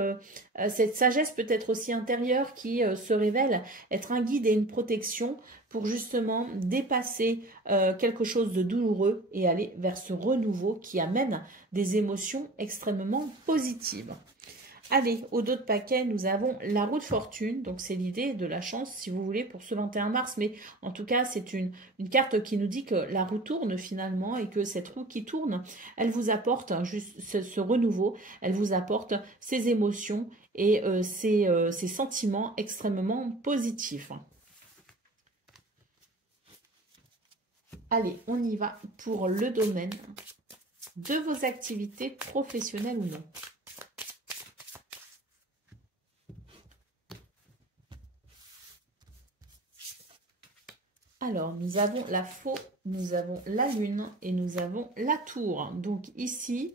cette sagesse peut-être aussi intérieure qui se révèle être un guide et une protection pour justement dépasser quelque chose de douloureux et aller vers ce renouveau qui amène des émotions extrêmement positives. Allez, au dos de paquet, nous avons la roue de fortune. Donc, c'est l'idée de la chance, si vous voulez, pour ce 21 mars. Mais en tout cas, c'est une carte qui nous dit que la roue tourne finalement et que cette roue qui tourne, elle vous apporte juste ce renouveau. Elle vous apporte ces émotions et ces sentiments extrêmement positifs. Allez, on y va pour le domaine de vos activités professionnelles ou non. Alors, nous avons la faux, nous avons la lune et nous avons la tour. Donc ici,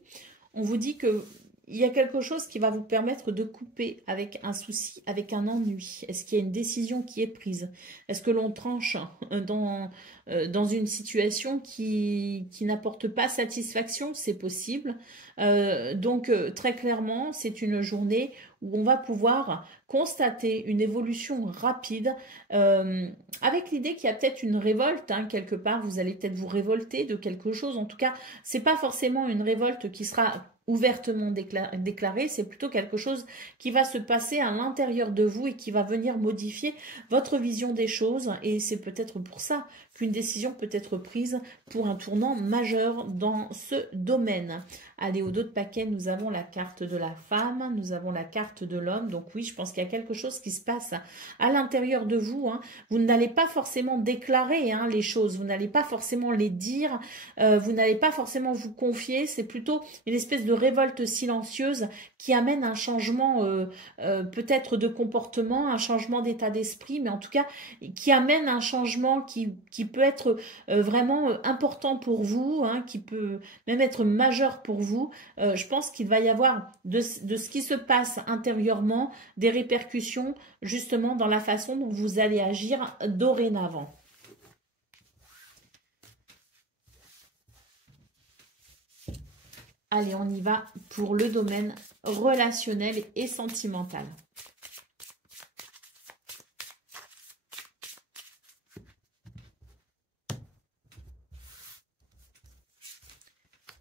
on vous dit que il y a quelque chose qui va vous permettre de couper avec un souci, avec un ennui. Est-ce qu'il y a une décision qui est prise? Est-ce que l'on tranche dans une situation qui n'apporte pas satisfaction? C'est possible. Donc, très clairement, c'est une journée où on va pouvoir constater une évolution rapide avec l'idée qu'il y a peut-être une révolte, hein, quelque part. Vous allez peut-être vous révolter de quelque chose. En tout cas, c'est pas forcément une révolte qui sera ouvertement déclaré, c'est plutôt quelque chose qui va se passer à l'intérieur de vous et qui va venir modifier votre vision des choses, et c'est peut-être pour ça qu'une décision peut être prise pour un tournant majeur dans ce domaine. Allez, au dos de paquet, nous avons la carte de la femme, nous avons la carte de l'homme. Donc oui, je pense qu'il y a quelque chose qui se passe à l'intérieur de vous. Hein. Vous n'allez pas forcément déclarer les choses, vous n'allez pas forcément les dire, vous n'allez pas forcément vous confier. C'est plutôt une espèce de révolte silencieuse qui amène un changement peut-être de comportement, un changement d'état d'esprit, mais en tout cas qui amène un changement qui peut être vraiment important pour vous, hein, qui peut même être majeur pour vous. Je pense qu'il va y avoir de ce qui se passe intérieurement des répercussions justement dans la façon dont vous allez agir dorénavant. Allez, on y va pour le domaine relationnel et sentimental.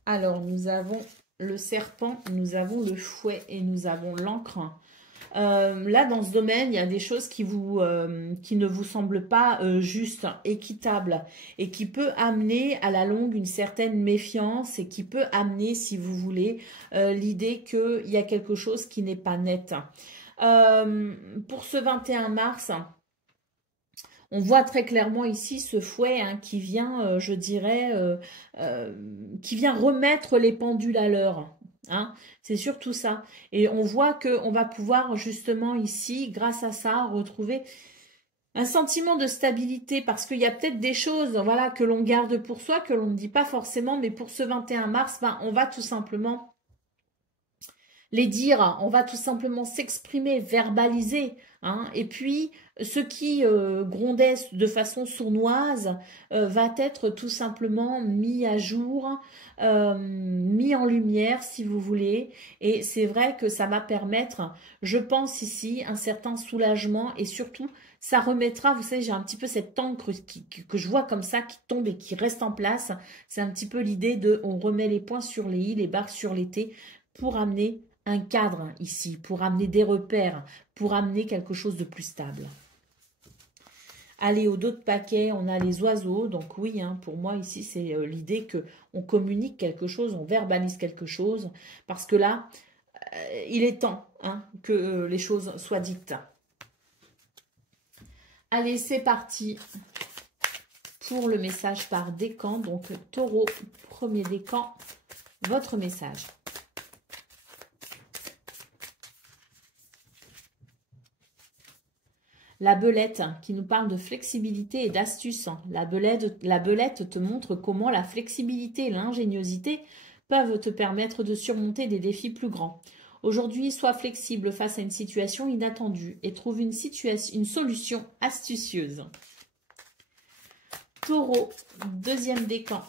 Alors, nous avons le serpent, nous avons le fouet et nous avons l'encre. Là, dans ce domaine, il y a des choses qui ne vous semblent pas justes, équitables, et qui peut amener à la longue une certaine méfiance et qui peut amener, si vous voulez, l'idée qu'il y a quelque chose qui n'est pas net. Pour ce 21 mars, on voit très clairement ici ce fouet qui vient, je dirais, qui vient remettre les pendules à l'heure. Hein, c'est surtout ça. Et on voit qu'on va pouvoir justement ici, grâce à ça, retrouver un sentiment de stabilité, parce qu'il y a peut-être des choses voilà, que l'on garde pour soi, que l'on ne dit pas forcément, mais pour ce 21 mars, on va tout simplement les dire, on va tout simplement s'exprimer, verbaliser. Hein, et puis, ce qui grondait de façon sournoise va être tout simplement mis à jour, mis en lumière, si vous voulez. Et c'est vrai que ça va permettre, je pense ici, un certain soulagement et surtout, ça remettra, vous savez, j'ai un petit peu cette encre que je vois comme ça, qui tombe et qui reste en place. C'est un petit peu l'idée de, on remet les points sur les i, les barres sur les t, pour amener un cadre ici, pour amener des repères, pour amener quelque chose de plus stable. Allez, au dos de paquet, on a les oiseaux. Donc oui, pour moi ici, c'est l'idée qu'on communique quelque chose, on verbalise quelque chose. Parce que là, il est temps que les choses soient dites. Allez, c'est parti pour le message par décan. Donc taureau, premier décan, votre message. La belette qui nous parle de flexibilité et d'astuce. La belette te montre comment la flexibilité et l'ingéniosité peuvent te permettre de surmonter des défis plus grands. Aujourd'hui, sois flexible face à une situation inattendue et trouve une solution astucieuse. Taureau, deuxième décan.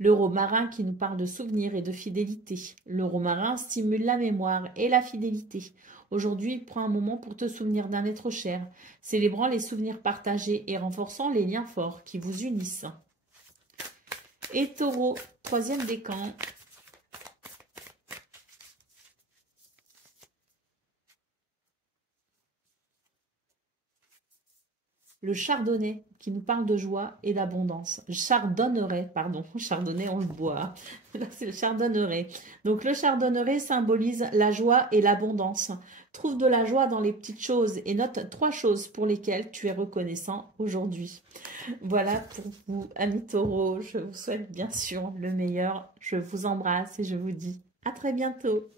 Le romarin qui nous parle de souvenirs et de fidélité. Le romarin stimule la mémoire et la fidélité. Aujourd'hui, prends un moment pour te souvenir d'un être cher, célébrant les souvenirs partagés et renforçant les liens forts qui vous unissent. Et Taureau, troisième décan. Le chardonnay qui nous parle de joie et d'abondance. Chardonneret, pardon, chardonnay on le boit. Là c'est le chardonneret. Donc le chardonneret symbolise la joie et l'abondance. Trouve de la joie dans les petites choses et note 3 choses pour lesquelles tu es reconnaissant aujourd'hui. Voilà pour vous, amis taureaux. Je vous souhaite bien sûr le meilleur. Je vous embrasse et je vous dis à très bientôt.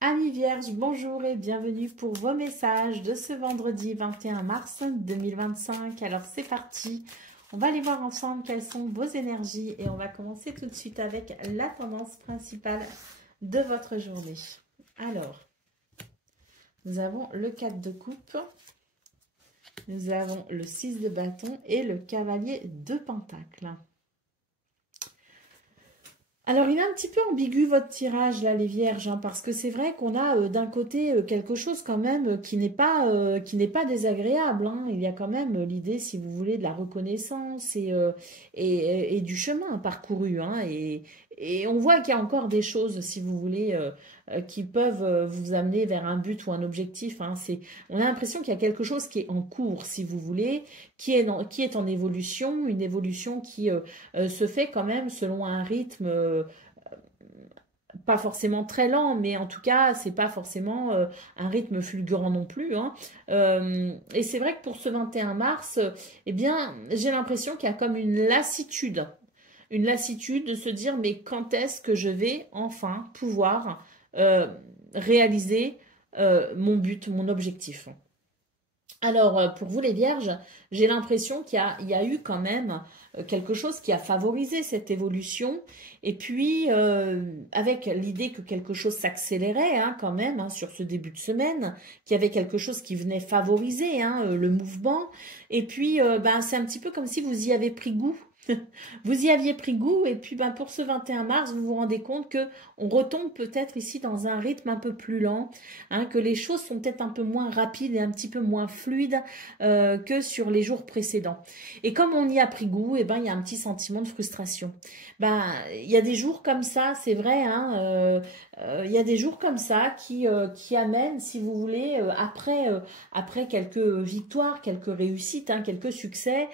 Amis vierges, bonjour et bienvenue pour vos messages de ce vendredi 21 mars 2025. Alors c'est parti, on va aller voir ensemble quelles sont vos énergies et on va commencer tout de suite avec la tendance principale de votre journée. Alors, nous avons le 4 de coupe, nous avons le 6 de bâton et le cavalier de pentacle. Alors, il est un petit peu ambigu votre tirage, là, les vierges, hein, parce que c'est vrai qu'on a d'un côté quelque chose quand même qui n'est pas désagréable. Hein. Il y a quand même l'idée, si vous voulez, de la reconnaissance et du chemin parcouru. Hein, et on voit qu'il y a encore des choses, si vous voulez, qui peuvent vous amener vers un but ou un objectif. Hein. On a l'impression qu'il y a quelque chose qui est en cours, si vous voulez, qui est en évolution, une évolution qui se fait quand même selon un rythme pas forcément très lent, mais en tout cas, c'est pas forcément un rythme fulgurant non plus. Hein. Et c'est vrai que pour ce 21 mars, eh bien, j'ai l'impression qu'il y a comme une lassitude de se dire, mais quand est-ce que je vais enfin pouvoir réaliser mon but, mon objectif. Alors, pour vous les vierges, j'ai l'impression qu'il y a eu quand même quelque chose qui a favorisé cette évolution. Et puis, avec l'idée que quelque chose s'accélérait hein, quand même hein, sur ce début de semaine, qu'il y avait quelque chose qui venait favoriser hein, le mouvement. Et puis, ben, c'est un petit peu comme si vous y avez pris goût. Vous y aviez pris goût et puis ben, pour ce 21 mars, vous vous rendez compte que on retombe peut-être ici dans un rythme un peu plus lent, hein, que les choses sont peut-être un peu moins rapides et un petit peu moins fluides que sur les jours précédents. Et comme on y a pris goût, et ben, il y a un petit sentiment de frustration. Ben, il y a des jours comme ça, c'est vrai, hein, il y a des jours comme ça qui amènent, si vous voulez, après quelques victoires, quelques réussites, hein, quelques succès,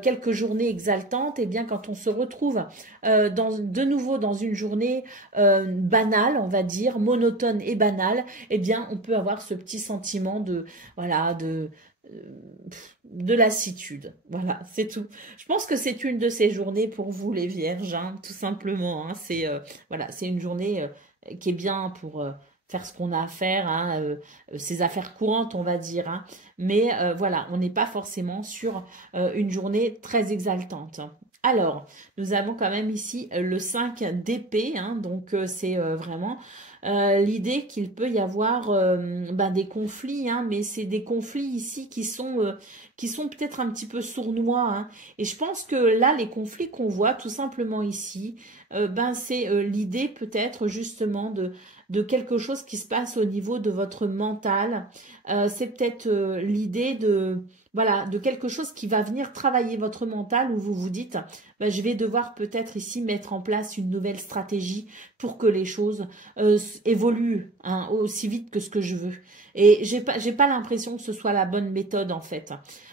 quelques journées exaltantes, et bien quand on se retrouve de nouveau dans une journée banale, on va dire, monotone et banale, et bien on peut avoir ce petit sentiment de, voilà, de lassitude. Voilà, c'est tout. Je pense que c'est une de ces journées pour vous les vierges, hein, tout simplement. Hein, voilà, c'est une journée qui est bien pour faire ce qu'on a à faire, hein, ses affaires courantes, on va dire. Hein. Mais voilà, on n'est pas forcément sur une journée très exaltante. Alors, nous avons quand même ici le 5 d'épée, hein, donc c'est vraiment l'idée qu'il peut y avoir ben, des conflits, hein, mais c'est des conflits ici qui sont peut-être un petit peu sournois. Hein. Et je pense que là, les conflits qu'on voit tout simplement ici, ben, c'est l'idée peut-être justement de quelque chose qui se passe au niveau de votre mental. C'est peut-être l'idée voilà, de quelque chose qui va venir travailler votre mental où vous vous dites, ben, je vais devoir peut-être ici mettre en place une nouvelle stratégie pour que les choses évoluent hein, aussi vite que ce que je veux. Et j'ai pas l'impression que ce soit la bonne méthode en fait.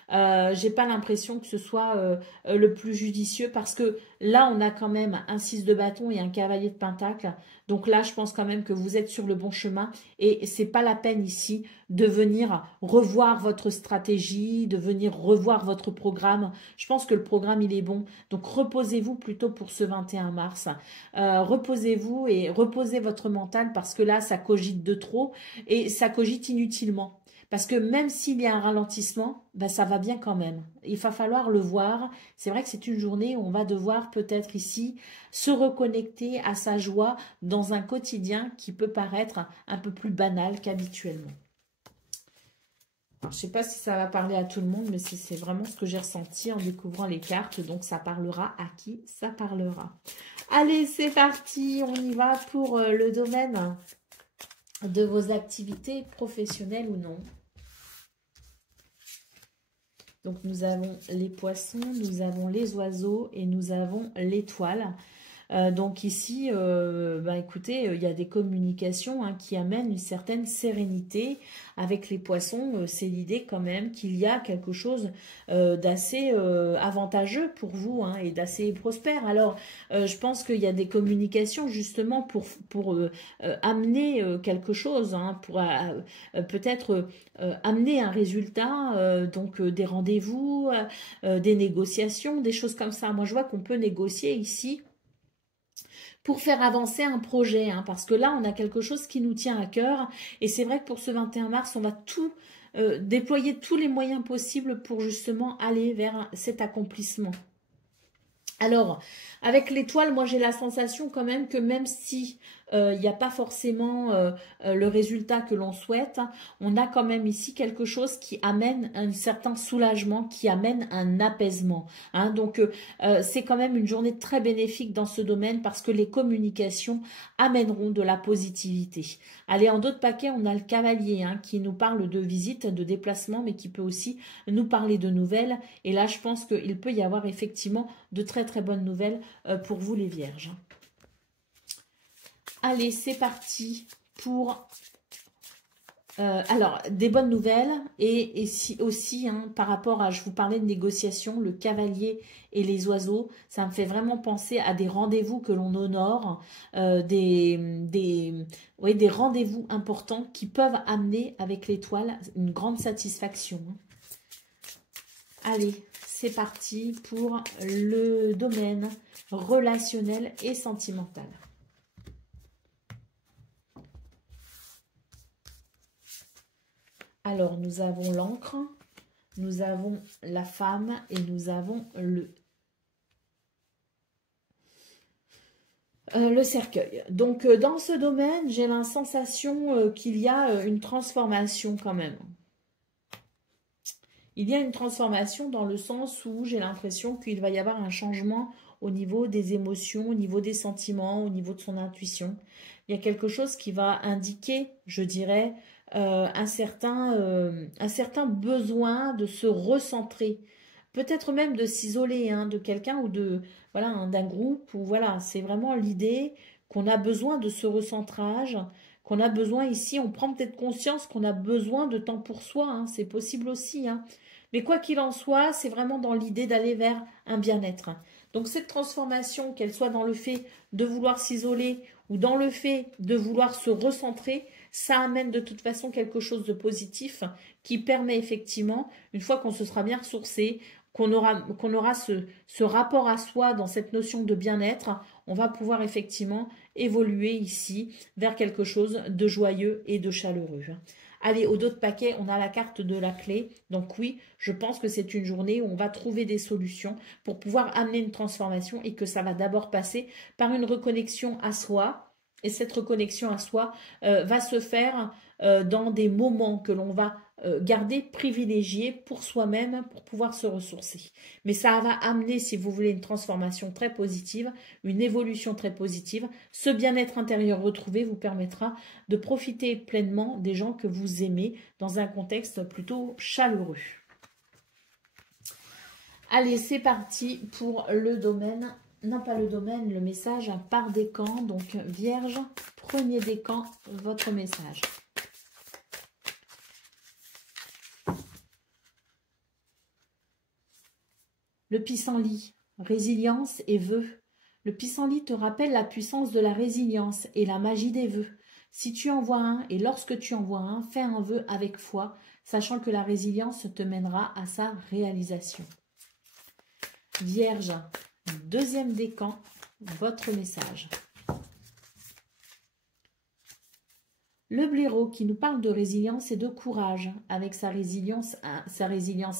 J'ai pas l'impression que ce soit le plus judicieux parce que là on a quand même un 6 de bâton et un cavalier de pentacle. Donc là je pense quand même que vous êtes sur le bon chemin et c'est pas la peine ici de venir revoir votre stratégie, de venir revoir votre programme. Je pense que le programme il est bon. Donc reposez-vous plutôt pour ce 21 mars. Reposez-vous et reposez votre mental parce que là ça cogite de trop et ça cogite inutilement. Parce que même s'il y a un ralentissement, ben ça va bien quand même. Il va falloir le voir. C'est vrai que c'est une journée où on va devoir peut-être ici se reconnecter à sa joie dans un quotidien qui peut paraître un peu plus banal qu'habituellement. Alors, je ne sais pas si ça va parler à tout le monde, mais c'est vraiment ce que j'ai ressenti en découvrant les cartes. Donc, ça parlera à qui ça parlera. Allez, c'est parti. On y va pour le domaine de vos activités professionnelles ou non. Donc, nous avons les poissons, nous avons les oiseaux et nous avons l'étoile. Donc ici, écoutez, il y a des communications qui amènent une certaine sérénité avec les poissons. C'est l'idée quand même qu'il y a quelque chose d'assez avantageux pour vous et d'assez prospère. Alors, je pense qu'il y a des communications justement pour amener quelque chose, pour peut-être amener un résultat, donc des rendez-vous, des négociations, des choses comme ça. Moi, je vois qu'on peut négocier ici pour faire avancer un projet, parce que là, on a quelque chose qui nous tient à cœur, et c'est vrai que pour ce 21 mars, on va tout déployer tous les moyens possibles pour justement aller vers cet accomplissement. Alors, avec l'étoile, moi j'ai la sensation quand même que même si il n'y a pas forcément le résultat que l'on souhaite, on a quand même ici quelque chose qui amène un certain soulagement, qui amène un apaisement. Donc, c'est quand même une journée très bénéfique dans ce domaine parce que les communications amèneront de la positivité. Allez, en d'autres paquets, on a le cavalier qui nous parle de visite, de déplacement, mais qui peut aussi nous parler de nouvelles. Et là, je pense qu'il peut y avoir effectivement de très très bonnes nouvelles pour vous les vierges. Allez, c'est parti pour alors des bonnes nouvelles et si, aussi par rapport à, je vous parlais de négociation, le cavalier et les oiseaux, ça me fait vraiment penser à des rendez-vous que l'on honore, des rendez-vous importants qui peuvent amener avec l'étoile une grande satisfaction. Allez, c'est parti pour le domaine relationnel et sentimental. Alors, nous avons l'encre, nous avons la femme et nous avons le cercueil. Donc, dans ce domaine, j'ai la sensation qu'il y a une transformation quand même. Il y a une transformation dans le sens où j'ai l'impression qu'il va y avoir un changement au niveau des émotions, au niveau des sentiments, au niveau de son intuition. Il y a quelque chose qui va indiquer, je dirais, un certain besoin de se recentrer. Peut-être même de s'isoler de quelqu'un ou d'un groupe. Ou voilà, c'est vraiment l'idée qu'on a besoin de ce recentrage, qu'on a besoin ici, on prend peut-être conscience qu'on a besoin de temps pour soi, c'est possible aussi. Mais quoi qu'il en soit, c'est vraiment dans l'idée d'aller vers un bien-être. Donc cette transformation, qu'elle soit dans le fait de vouloir s'isoler ou dans le fait de vouloir se recentrer, ça amène de toute façon quelque chose de positif qui permet effectivement, une fois qu'on se sera bien ressourcé, qu'on aura ce rapport à soi dans cette notion de bien-être, on va pouvoir effectivement évoluer ici vers quelque chose de joyeux et de chaleureux. Allez, au dos de paquet, on a la carte de la clé. Donc oui, je pense que c'est une journée où on va trouver des solutions pour pouvoir amener une transformation et que ça va d'abord passer par une reconnexion à soi. Et cette reconnexion à soi va se faire dans des moments que l'on va garder privilégiés pour soi-même pour pouvoir se ressourcer. Mais ça va amener, si vous voulez, une transformation très positive, une évolution très positive. Ce bien-être intérieur retrouvé vous permettra de profiter pleinement des gens que vous aimez dans un contexte plutôt chaleureux. Allez, c'est parti pour le domaine, non pas le domaine, le message par décan. Donc, Vierge, premier décan, votre message. Le pissenlit, résilience et vœux. Le pissenlit te rappelle la puissance de la résilience et la magie des vœux. Si tu en vois un et lorsque tu en vois un, fais un vœu avec foi, sachant que la résilience te mènera à sa réalisation. Vierge, deuxième décan, votre message. Le blaireau qui nous parle de résilience et de courage, avec sa résilience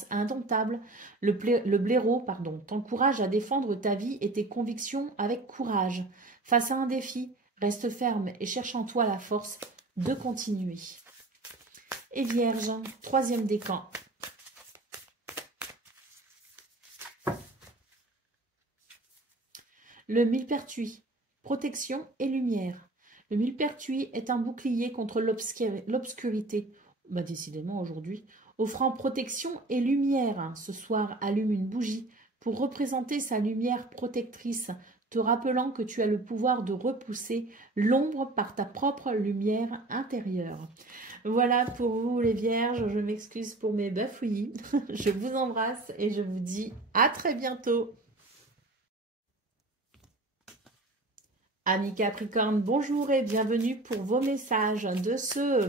indomptable. Le blaireau, t'encourage à défendre ta vie et tes convictions avec courage. Face à un défi, reste ferme et cherche en toi la force de continuer. et Vierge, troisième décan. Le millepertuis, protection et lumière. Le millepertuis est un bouclier contre l'obscurité, bah décidément aujourd'hui, offrant protection et lumière. Ce soir, allume une bougie pour représenter sa lumière protectrice, te rappelant que tu as le pouvoir de repousser l'ombre par ta propre lumière intérieure. Voilà pour vous les vierges, je m'excuse pour mes bafouillis. Je vous embrasse et je vous dis à très bientôt. Amis Capricorne, bonjour et bienvenue pour vos messages de ce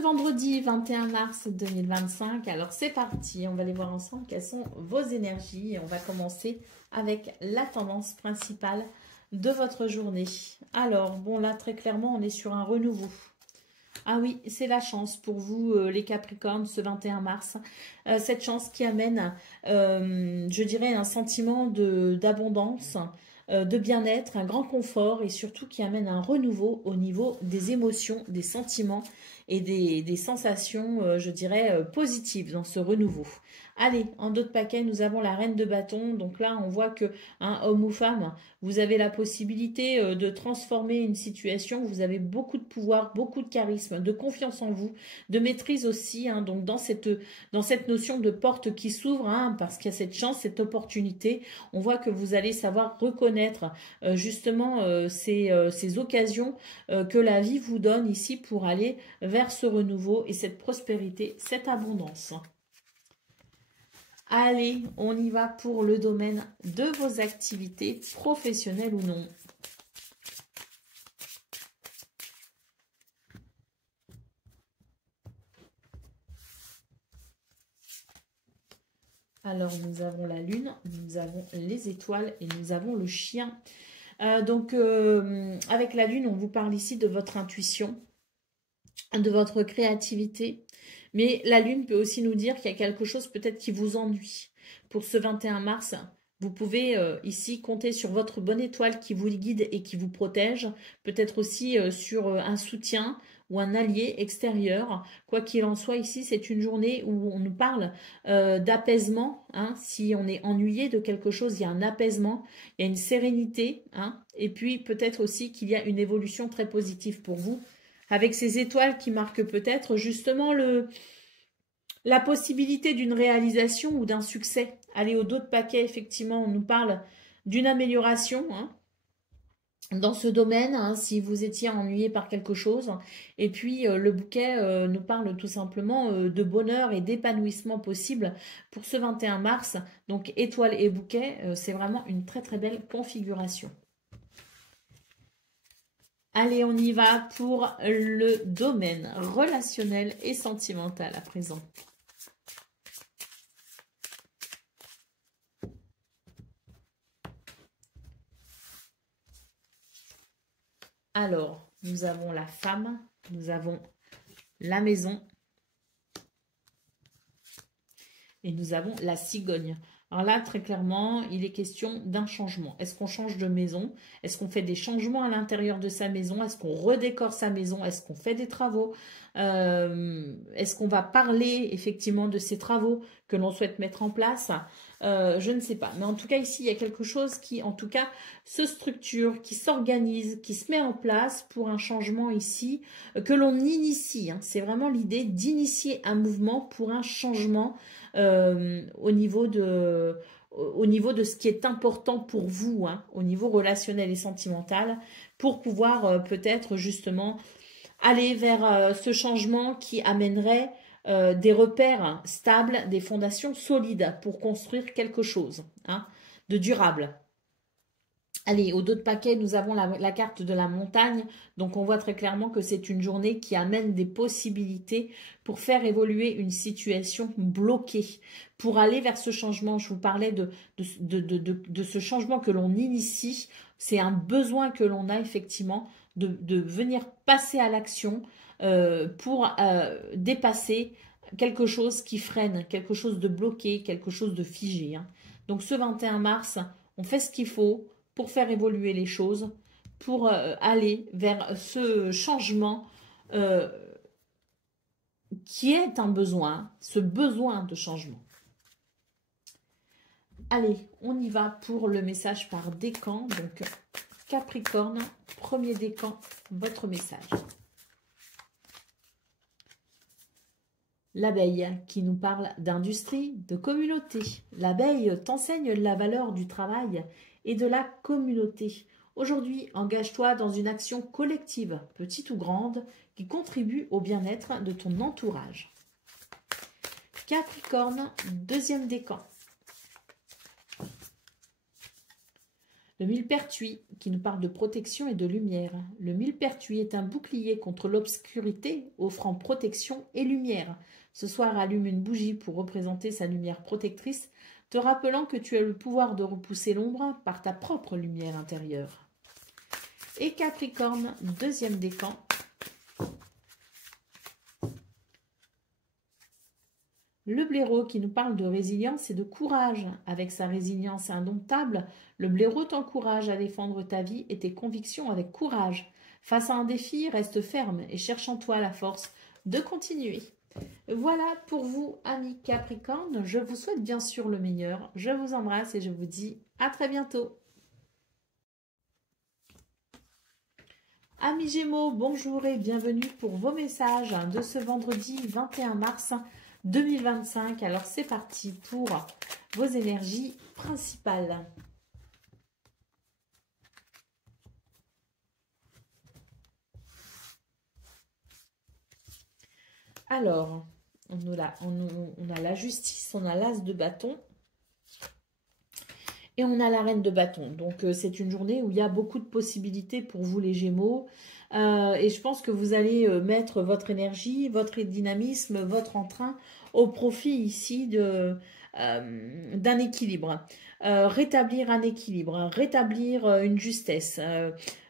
vendredi 21 mars 2025. Alors c'est parti, on va aller voir ensemble quelles sont vos énergies et on va commencer avec la tendance principale de votre journée. Alors bon là très clairement on est sur un renouveau. Ah oui, c'est la chance pour vous les Capricornes ce 21 mars. Cette chance qui amène, je dirais, un sentiment d'abondance, de bien-être, un grand confort et surtout qui amène un renouveau au niveau des émotions, des sentiments et des sensations, je dirais, positives dans ce renouveau. Allez, en d'autres paquets, nous avons la reine de bâton. Donc là, on voit que, homme ou femme, vous avez la possibilité de transformer une situation. Vous avez beaucoup de pouvoir, beaucoup de charisme, de confiance en vous, de maîtrise aussi. Donc dans cette notion de porte qui s'ouvre, parce qu'il y a cette chance, cette opportunité, on voit que vous allez savoir reconnaître justement ces occasions que la vie vous donne ici pour aller vers ce renouveau et cette prospérité, cette abondance. Allez, on y va pour le domaine de vos activités, professionnelles ou non. Alors, nous avons la lune, nous avons les étoiles et nous avons le chien. Avec la lune, on vous parle ici de votre intuition, de votre créativité. Mais la lune peut aussi nous dire qu'il y a quelque chose peut-être qui vous ennuie. Pour ce 21 mars, vous pouvez ici compter sur votre bonne étoile qui vous guide et qui vous protège. Peut-être aussi sur un soutien ou un allié extérieur. Quoi qu'il en soit, ici, c'est une journée où on nous parle d'apaisement. Si on est ennuyé de quelque chose, il y a un apaisement, il y a une sérénité. Et puis peut-être aussi qu'il y a une évolution très positive pour vous. Avec ces étoiles qui marquent peut-être justement la possibilité d'une réalisation ou d'un succès. Allez, au dos de paquet, effectivement, on nous parle d'une amélioration dans ce domaine, si vous étiez ennuyé par quelque chose. Et puis, le bouquet nous parle tout simplement de bonheur et d'épanouissement possible pour ce 21 mars. Donc, étoile et bouquet, c'est vraiment une très très belle configuration. Allez, on y va pour le domaine relationnel et sentimental à présent. Alors, nous avons la femme, nous avons la maison et nous avons la cigogne. Alors là, très clairement, il est question d'un changement. Est-ce qu'on change de maison? Est-ce qu'on fait des changements à l'intérieur de sa maison? Est-ce qu'on redécore sa maison? Est-ce qu'on fait des travaux? Est-ce qu'on va parler effectivement de ces travaux que l'on souhaite mettre en place? Je ne sais pas. Mais en tout cas, ici, il y a quelque chose qui, en tout cas, se structure, qui s'organise, qui se met en place pour un changement ici, que l'on initie. C'est vraiment l'idée d'initier un mouvement pour un changement au niveau de ce qui est important pour vous, au niveau relationnel et sentimental, pour pouvoir peut-être justement aller vers ce changement qui amènerait des repères stables, des fondations solides pour construire quelque chose de durable. Allez, au dos de paquet, nous avons la carte de la montagne. Donc, on voit très clairement que c'est une journée qui amène des possibilités pour faire évoluer une situation bloquée. Pour aller vers ce changement, je vous parlais de ce changement que l'on initie. C'est un besoin que l'on a effectivement de venir passer à l'action pour dépasser quelque chose qui freine, quelque chose de bloqué, quelque chose de figé. Donc, ce 21 mars, on fait ce qu'il faut pour faire évoluer les choses, pour aller vers ce changement qui est un besoin, ce besoin de changement. Allez, on y va pour le message par décan. Donc, Capricorne, premier décan, votre message. L'abeille qui nous parle d'industrie, de communauté. L'abeille t'enseigne la valeur du travail et de la communauté. Aujourd'hui, engage-toi dans une action collective, petite ou grande, qui contribue au bien-être de ton entourage. Capricorne, deuxième décan. Le millepertuis qui nous parle de protection et de lumière. Le millepertuis est un bouclier contre l'obscurité, offrant protection et lumière. Ce soir, allume une bougie pour représenter sa lumière protectrice, te rappelant que tu as le pouvoir de repousser l'ombre par ta propre lumière intérieure. Et Capricorne, deuxième décan. Le blaireau qui nous parle de résilience et de courage. Avec sa résilience indomptable, le blaireau t'encourage à défendre ta vie et tes convictions avec courage. Face à un défi, reste ferme et cherche en toi la force de continuer. Voilà pour vous, amis Capricorne. Je vous souhaite bien sûr le meilleur. Je vous embrasse et je vous dis à très bientôt. Amis Gémeaux, bonjour et bienvenue pour vos messages de ce vendredi 21 mars 2025. Alors c'est parti pour vos énergies principales. Alors, on a la justice, on a l'as de bâton et on a la reine de bâton. Donc c'est une journée où il y a beaucoup de possibilités pour vous les Gémeaux. Et je pense que vous allez mettre votre énergie, votre dynamisme, votre entrain au profit ici d'un équilibre. Rétablir un équilibre, rétablir une justesse,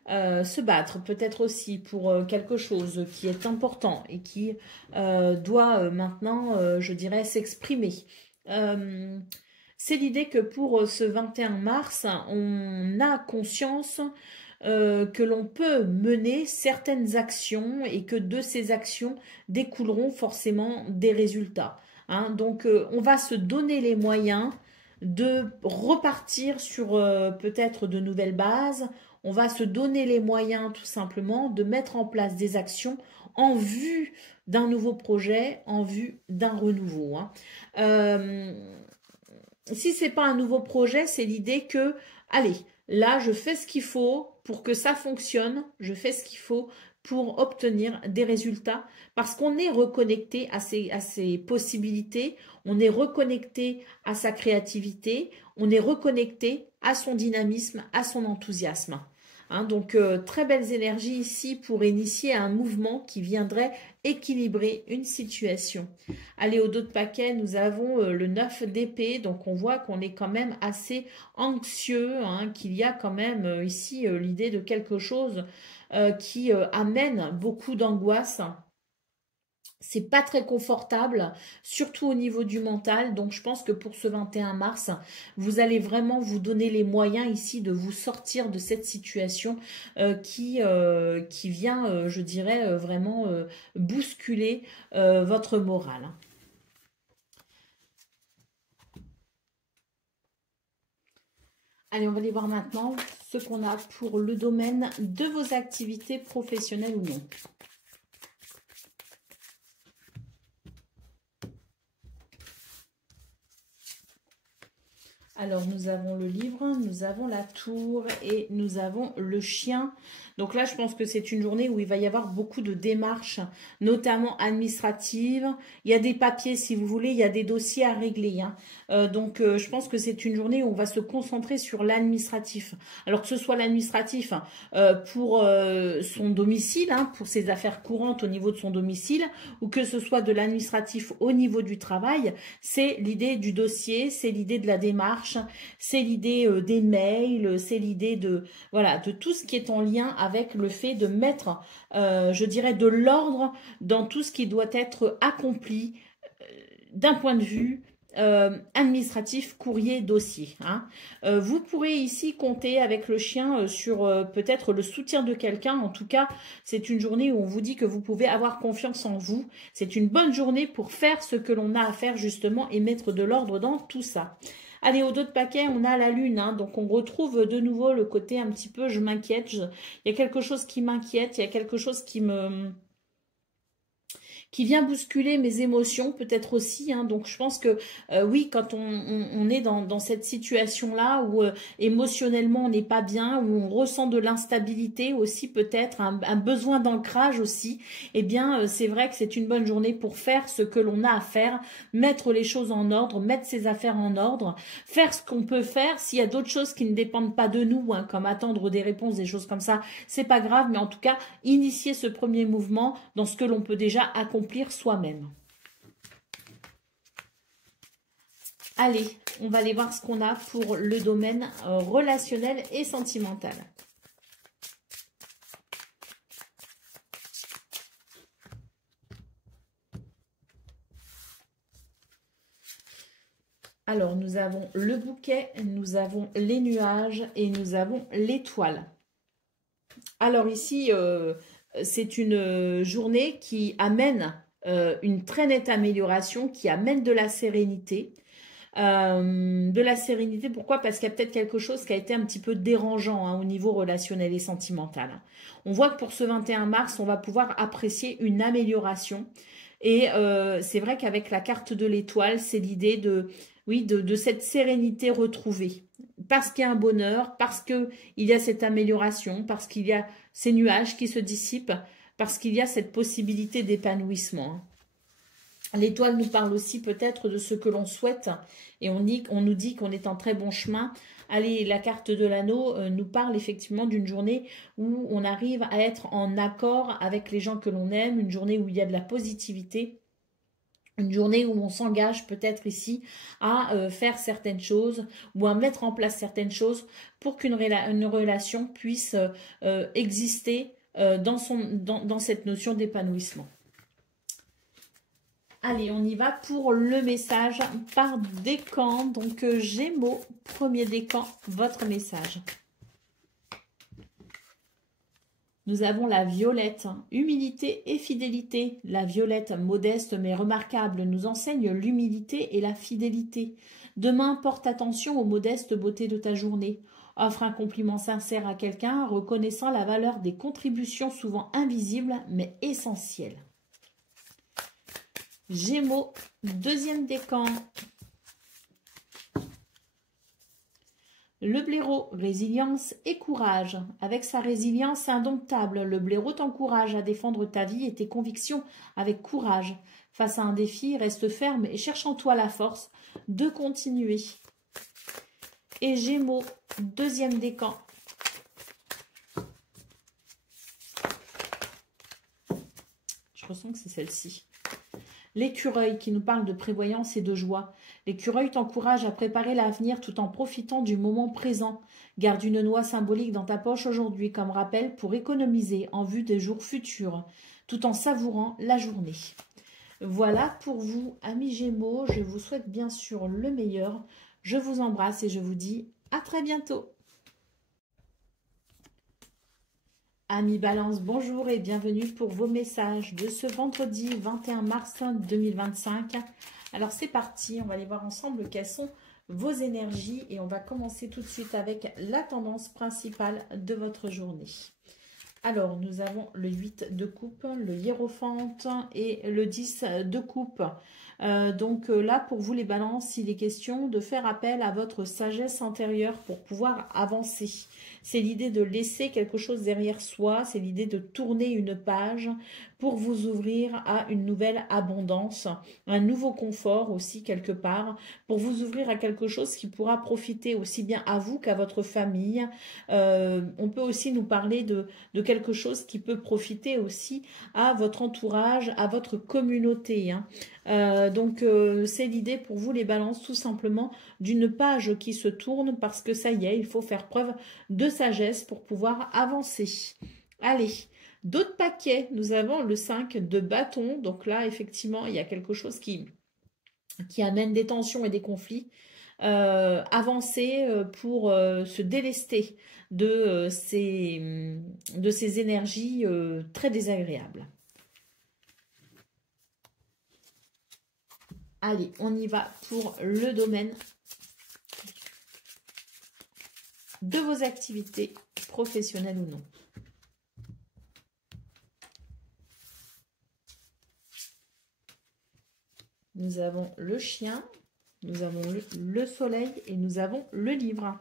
se battre peut-être aussi pour quelque chose qui est important et qui doit maintenant, je dirais, s'exprimer. C'est l'idée que pour ce 21 mars, on a conscience que l'on peut mener certaines actions et que de ces actions découleront forcément des résultats. Hein. Donc, on va se donner les moyens de repartir sur peut-être de nouvelles bases. On va se donner les moyens tout simplement de mettre en place des actions en vue d'un nouveau projet, en vue d'un renouveau. Hein. Si ce n'est pas un nouveau projet, c'est l'idée que, allez, là, je fais ce qu'il faut pour que ça fonctionne, je fais ce qu'il faut pour obtenir des résultats, parce qu'on est reconnecté à ses possibilités, on est reconnecté à sa créativité, on est reconnecté à son dynamisme, à son enthousiasme. Hein, donc, très belles énergies ici pour initier un mouvement qui viendrait équilibrer une situation. Allez, au dos de paquet, nous avons le 9 d'épée. Donc, on voit qu'on est quand même assez anxieux, hein, qu'il y a quand même ici l'idée de quelque chose qui amène beaucoup d'angoisse. C'est pas très confortable, surtout au niveau du mental. Donc, je pense que pour ce 21 mars, vous allez vraiment vous donner les moyens ici de vous sortir de cette situation qui vient, je dirais, vraiment bousculer votre morale. Allez, on va aller voir maintenant ce qu'on a pour le domaine de vos activités professionnelles ou non. Alors, nous avons le livre, nous avons la tour et nous avons le chien. Donc là, je pense que c'est une journée où il va y avoir beaucoup de démarches, notamment administratives. Il y a des papiers, si vous voulez, il y a des dossiers à régler. Hein. Donc, je pense que c'est une journée où on va se concentrer sur l'administratif. Alors que ce soit l'administratif pour son domicile, hein, pour ses affaires courantes au niveau de son domicile, ou que ce soit de l'administratif au niveau du travail, c'est l'idée du dossier, c'est l'idée de la démarche, c'est l'idée des mails, c'est l'idée de, voilà, de tout ce qui est en lien avec le fait de mettre, je dirais, de l'ordre dans tout ce qui doit être accompli d'un point de vue administratif, courrier, dossier. Hein. Vous pourrez ici compter avec le chien sur peut-être le soutien de quelqu'un. En tout cas, c'est une journée où on vous dit que vous pouvez avoir confiance en vous. C'est une bonne journée pour faire ce que l'on a à faire justement et mettre de l'ordre dans tout ça. Allez, au dos de paquet, on a la lune, hein, donc on retrouve de nouveau le côté un petit peu « je m'inquiète ». Il y a quelque chose qui m'inquiète, il y a quelque chose qui vient bousculer mes émotions peut-être aussi. Hein. Donc je pense que oui, quand on est dans cette situation-là où émotionnellement on n'est pas bien, où on ressent de l'instabilité aussi peut-être, un besoin d'ancrage aussi, eh bien c'est vrai que c'est une bonne journée pour faire ce que l'on a à faire, mettre les choses en ordre, mettre ses affaires en ordre, faire ce qu'on peut faire. S'il y a d'autres choses qui ne dépendent pas de nous, hein, comme attendre des réponses, des choses comme ça, c'est pas grave, mais en tout cas, initier ce premier mouvement dans ce que l'on peut déjà accomplir soi-même. Allez, on va aller voir ce qu'on a pour le domaine relationnel et sentimental. Alors, nous avons le bouquet, nous avons les nuages et nous avons l'étoile. Alors ici, c'est une journée qui amène une très nette amélioration, qui amène de la sérénité. Pourquoi? Parce qu'il y a peut-être quelque chose qui a été un petit peu dérangeant hein, au niveau relationnel et sentimental. On voit que pour ce 21 mars, on va pouvoir apprécier une amélioration. Et c'est vrai qu'avec la carte de l'étoile, c'est l'idée de cette sérénité retrouvée. Parce qu'il y a un bonheur, parce qu'il y a cette amélioration, parce qu'il y a ces nuages qui se dissipent, parce qu'il y a cette possibilité d'épanouissement. L'étoile nous parle aussi peut-être de ce que l'on souhaite et on nous dit qu'on est en très bon chemin. Allez, la carte de l'anneau nous parle effectivement d'une journée où on arrive à être en accord avec les gens que l'on aime, une journée où il y a de la positivité. Une journée où on s'engage peut-être ici à faire certaines choses ou à mettre en place certaines choses pour qu'une relation puisse exister dans cette notion d'épanouissement. Allez, on y va pour le message par décan. Donc, Gémeaux, premier décan, votre message. Nous avons la violette, humilité et fidélité. La violette, modeste mais remarquable, nous enseigne l'humilité et la fidélité. Demain, porte attention aux modestes beautés de ta journée. Offre un compliment sincère à quelqu'un, reconnaissant la valeur des contributions souvent invisibles mais essentielles. Gémeaux, deuxième décan. Le blaireau, résilience et courage. Avec sa résilience indomptable, le blaireau t'encourage à défendre ta vie et tes convictions avec courage. Face à un défi, reste ferme et cherche en toi la force de continuer. Et Gémeaux, deuxième décan. Je ressens que c'est celle-ci. L'écureuil qui nous parle de prévoyance et de joie. L'écureuil t'encourage à préparer l'avenir tout en profitant du moment présent. Garde une noix symbolique dans ta poche aujourd'hui comme rappel pour économiser en vue des jours futurs, tout en savourant la journée. Voilà pour vous, amis Gémeaux. Je vous souhaite bien sûr le meilleur. Je vous embrasse et je vous dis à très bientôt. Amis Balance, bonjour et bienvenue pour vos messages de ce vendredi 21 mars 2025. Alors c'est parti, on va aller voir ensemble quelles sont vos énergies et on va commencer tout de suite avec la tendance principale de votre journée. Alors nous avons le 8 de coupe, le hiérophante et le 10 de coupe. Donc là pour vous les balances, il est question de faire appel à votre sagesse intérieure pour pouvoir avancer. C'est l'idée de laisser quelque chose derrière soi, c'est l'idée de tourner une page pour vous ouvrir à une nouvelle abondance, un nouveau confort aussi quelque part, pour vous ouvrir à quelque chose qui pourra profiter aussi bien à vous qu'à votre famille. On peut aussi nous parler de quelque chose qui peut profiter aussi à votre entourage, à votre communauté. Hein. Donc c'est l'idée pour vous les balances tout simplement d'une page qui se tourne parce que ça y est, il faut faire preuve de sagesse pour pouvoir avancer. Allez, d'autres paquets, nous avons le 5 de bâton, donc là effectivement il y a quelque chose qui qui amène des tensions et des conflits, avancer pour se délester de ces énergies très désagréables. Allez, on y va pour le domaine de vos activités, professionnelles ou non. Nous avons le chien, nous avons le soleil et nous avons le livre.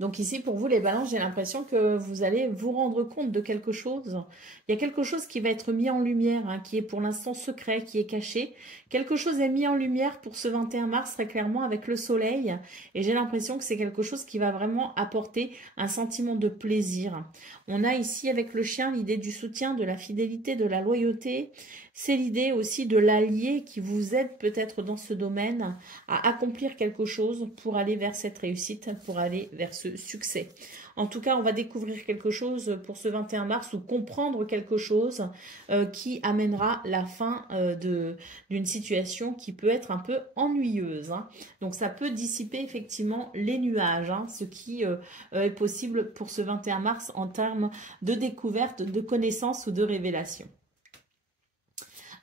Donc ici, pour vous, les balances, j'ai l'impression que vous allez vous rendre compte de quelque chose. Il y a quelque chose qui va être mis en lumière, hein, qui est pour l'instant secret, qui est caché. Quelque chose est mis en lumière pour ce 21 mars, très clairement, avec le soleil. Et j'ai l'impression que c'est quelque chose qui va vraiment apporter un sentiment de plaisir. On a ici, avec le chien, l'idée du soutien, de la fidélité, de la loyauté. C'est l'idée aussi de l'allié qui vous aide peut-être dans ce domaine à accomplir quelque chose pour aller vers cette réussite, pour aller vers ce succès. En tout cas, on va découvrir quelque chose pour ce 21 mars ou comprendre quelque chose qui amènera la fin d'une situation qui peut être un peu ennuyeuse, hein. Donc, ça peut dissiper effectivement les nuages, hein, ce qui est possible pour ce 21 mars en termes de découverte, de connaissance ou de révélation.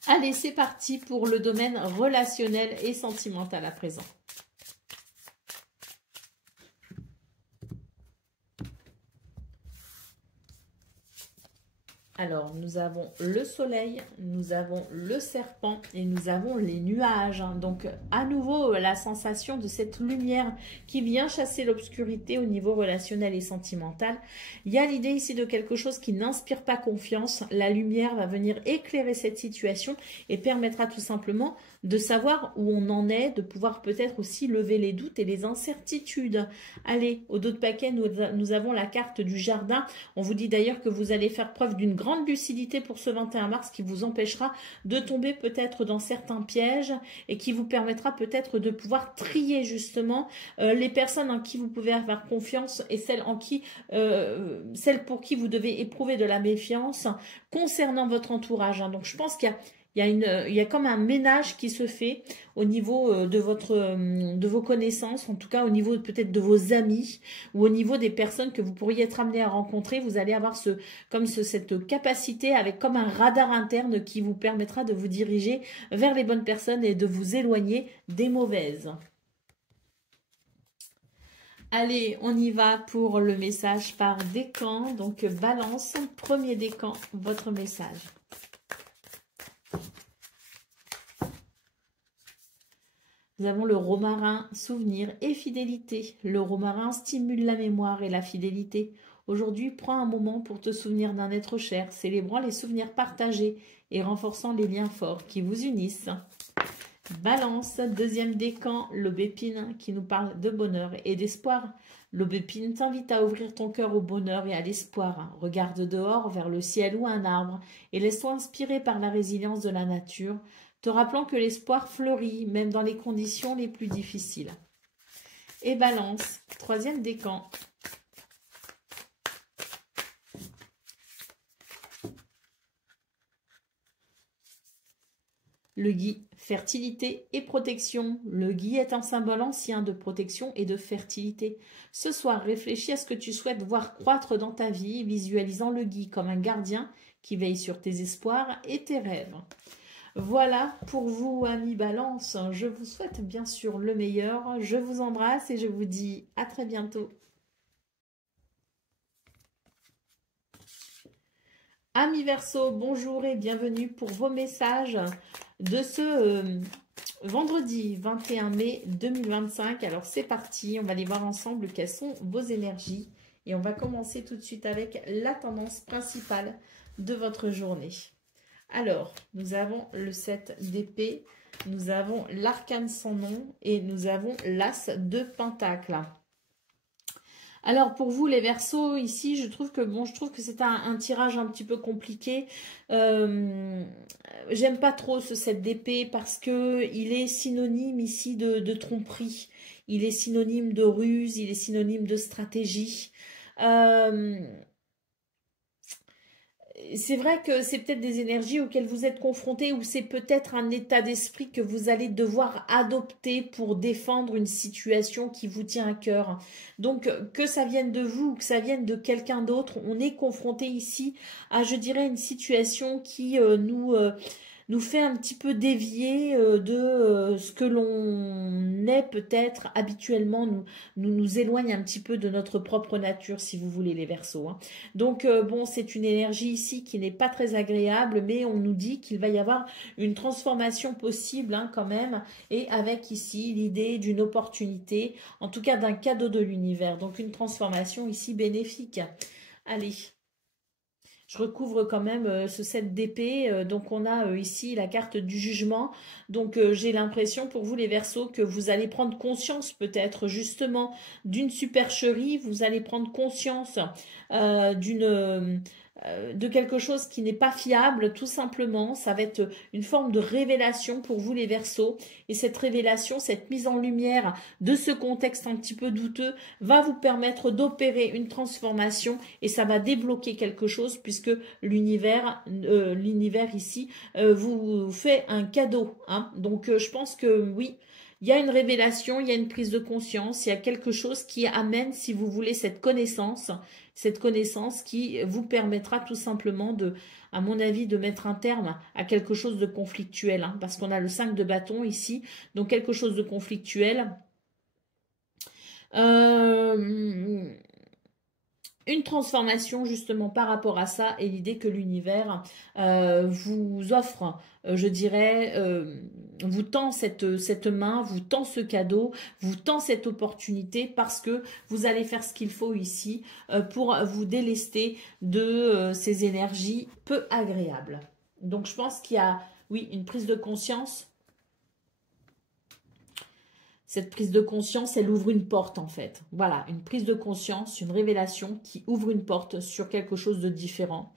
Allez, c'est parti pour le domaine relationnel et sentimental à présent. Alors, nous avons le soleil, nous avons le serpent et nous avons les nuages. Donc, à nouveau, la sensation de cette lumière qui vient chasser l'obscurité au niveau relationnel et sentimental. Il y a l'idée ici de quelque chose qui n'inspire pas confiance. La lumière va venir éclairer cette situation et permettra tout simplement de savoir où on en est, de pouvoir peut-être aussi lever les doutes et les incertitudes. Allez, au dos de paquet, nous avons la carte du jardin. On vous dit d'ailleurs que vous allez faire preuve d'une grande lucidité pour ce 21 mars qui vous empêchera de tomber peut-être dans certains pièges et qui vous permettra peut-être de pouvoir trier justement les personnes en qui vous pouvez avoir confiance et celles pour qui vous devez éprouver de la méfiance concernant votre entourage, hein. Donc je pense il y a comme un ménage qui se fait au niveau de vos connaissances, en tout cas au niveau peut-être de vos amis ou au niveau des personnes que vous pourriez être amené à rencontrer. Vous allez avoir cette capacité avec comme un radar interne qui vous permettra de vous diriger vers les bonnes personnes et de vous éloigner des mauvaises. Allez, on y va pour le message par décan. Donc balance, premier décan, votre message. Nous avons le romarin, souvenir et fidélité. Le romarin stimule la mémoire et la fidélité. Aujourd'hui, prends un moment pour te souvenir d'un être cher, célébrant les souvenirs partagés et renforçant les liens forts qui vous unissent. Balance, deuxième décan, l'aubépine qui nous parle de bonheur et d'espoir. L'aubépine t'invite à ouvrir ton cœur au bonheur et à l'espoir. Regarde dehors vers le ciel ou un arbre et laisse-toi inspirer par la résilience de la nature, te rappelant que l'espoir fleurit même dans les conditions les plus difficiles. Et balance, troisième décan. Le gui, fertilité et protection. Le gui est un symbole ancien de protection et de fertilité. Ce soir, réfléchis à ce que tu souhaites voir croître dans ta vie, visualisant le gui comme un gardien qui veille sur tes espoirs et tes rêves. Voilà pour vous, amis Balance. Je vous souhaite bien sûr le meilleur. Je vous embrasse et je vous dis à très bientôt. Amis Verseau, bonjour et bienvenue pour vos messages de ce vendredi 21 mai 2025. Alors c'est parti, on va aller voir ensemble quelles sont vos énergies. Et on va commencer tout de suite avec la tendance principale de votre journée. Alors, nous avons le 7 d'épée, nous avons l'arcane sans nom et nous avons l'as de pentacle. Alors pour vous les Verseaux, ici je trouve que c'est un tirage un petit peu compliqué. J'aime pas trop ce 7 d'épée parce que il est synonyme ici de tromperie. Il est synonyme de ruse, il est synonyme de stratégie. c'est vrai que c'est peut-être des énergies auxquelles vous êtes confrontés ou c'est peut-être un état d'esprit que vous allez devoir adopter pour défendre une situation qui vous tient à cœur. Donc, que ça vienne de vous ou que ça vienne de quelqu'un d'autre, on est confronté ici à, je dirais, une situation qui nous fait un petit peu dévier de ce que l'on est peut-être habituellement, nous éloigne un petit peu de notre propre nature, si vous voulez, les Verseaux, hein. Donc, bon, c'est une énergie ici qui n'est pas très agréable, mais on nous dit qu'il va y avoir une transformation possible, hein, quand même, et avec ici l'idée d'une opportunité, en tout cas d'un cadeau de l'univers, donc une transformation ici bénéfique. Allez. Je recouvre quand même ce set d'épée. Donc on a ici la carte du jugement. Donc j'ai l'impression pour vous les Verseaux que vous allez prendre conscience peut-être justement d'une supercherie. Vous allez prendre conscience de quelque chose qui n'est pas fiable tout simplement. Ça va être une forme de révélation pour vous les Verseaux. Et cette révélation, cette mise en lumière de ce contexte un petit peu douteux va vous permettre d'opérer une transformation et ça va débloquer quelque chose puisque l'univers ici vous fait un cadeau, hein. Donc je pense que oui, il y a une révélation, il y a une prise de conscience, il y a quelque chose qui amène, si vous voulez, cette connaissance qui vous permettra tout simplement de, à mon avis, de mettre un terme à quelque chose de conflictuel, hein, parce qu'on a le 5 de bâton ici, donc quelque chose de conflictuel. Une transformation justement par rapport à ça et l'idée que l'univers vous offre, je dirais, vous tend cette main, vous tend ce cadeau, vous tend cette opportunité parce que vous allez faire ce qu'il faut ici pour vous délester de ces énergies peu agréables. Donc je pense qu'il y a, oui, une prise de conscience. Cette prise de conscience, elle ouvre une porte en fait. Voilà, une prise de conscience, une révélation qui ouvre une porte sur quelque chose de différent,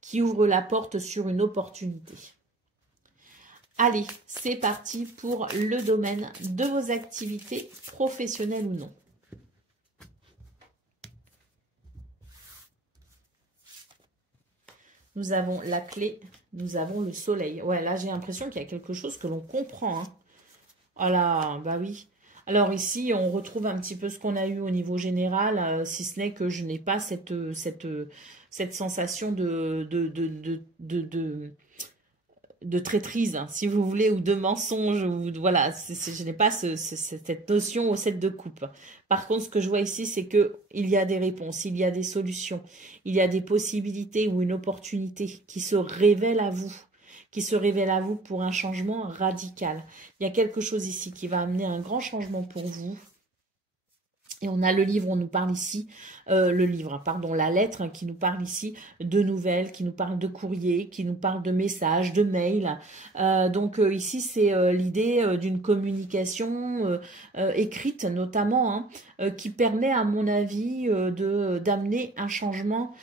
qui ouvre la porte sur une opportunité. Allez, c'est parti pour le domaine de vos activités professionnelles ou non. Nous avons la clé, nous avons le soleil. Ouais, là j'ai l'impression qu'il y a quelque chose que l'on comprend, hein. Oh là, bah oui. Alors ici, on retrouve un petit peu ce qu'on a eu au niveau général, si ce n'est que je n'ai pas cette sensation de traîtrise, hein, si vous voulez, ou de mensonge, ou voilà, je n'ai pas cette notion au set de coupe. Par contre, ce que je vois ici, c'est que il y a des réponses, il y a des solutions, il y a des possibilités ou une opportunité qui se révèle à vous, pour un changement radical. Il y a quelque chose ici qui va amener un grand changement pour vous. Et on a le livre, on nous parle ici, la lettre hein, qui nous parle ici de nouvelles, qui nous parle de courrier, qui nous parle de messages, de mails. Donc ici, c'est l'idée d'une communication écrite notamment, hein, qui permet à mon avis d'amener un changement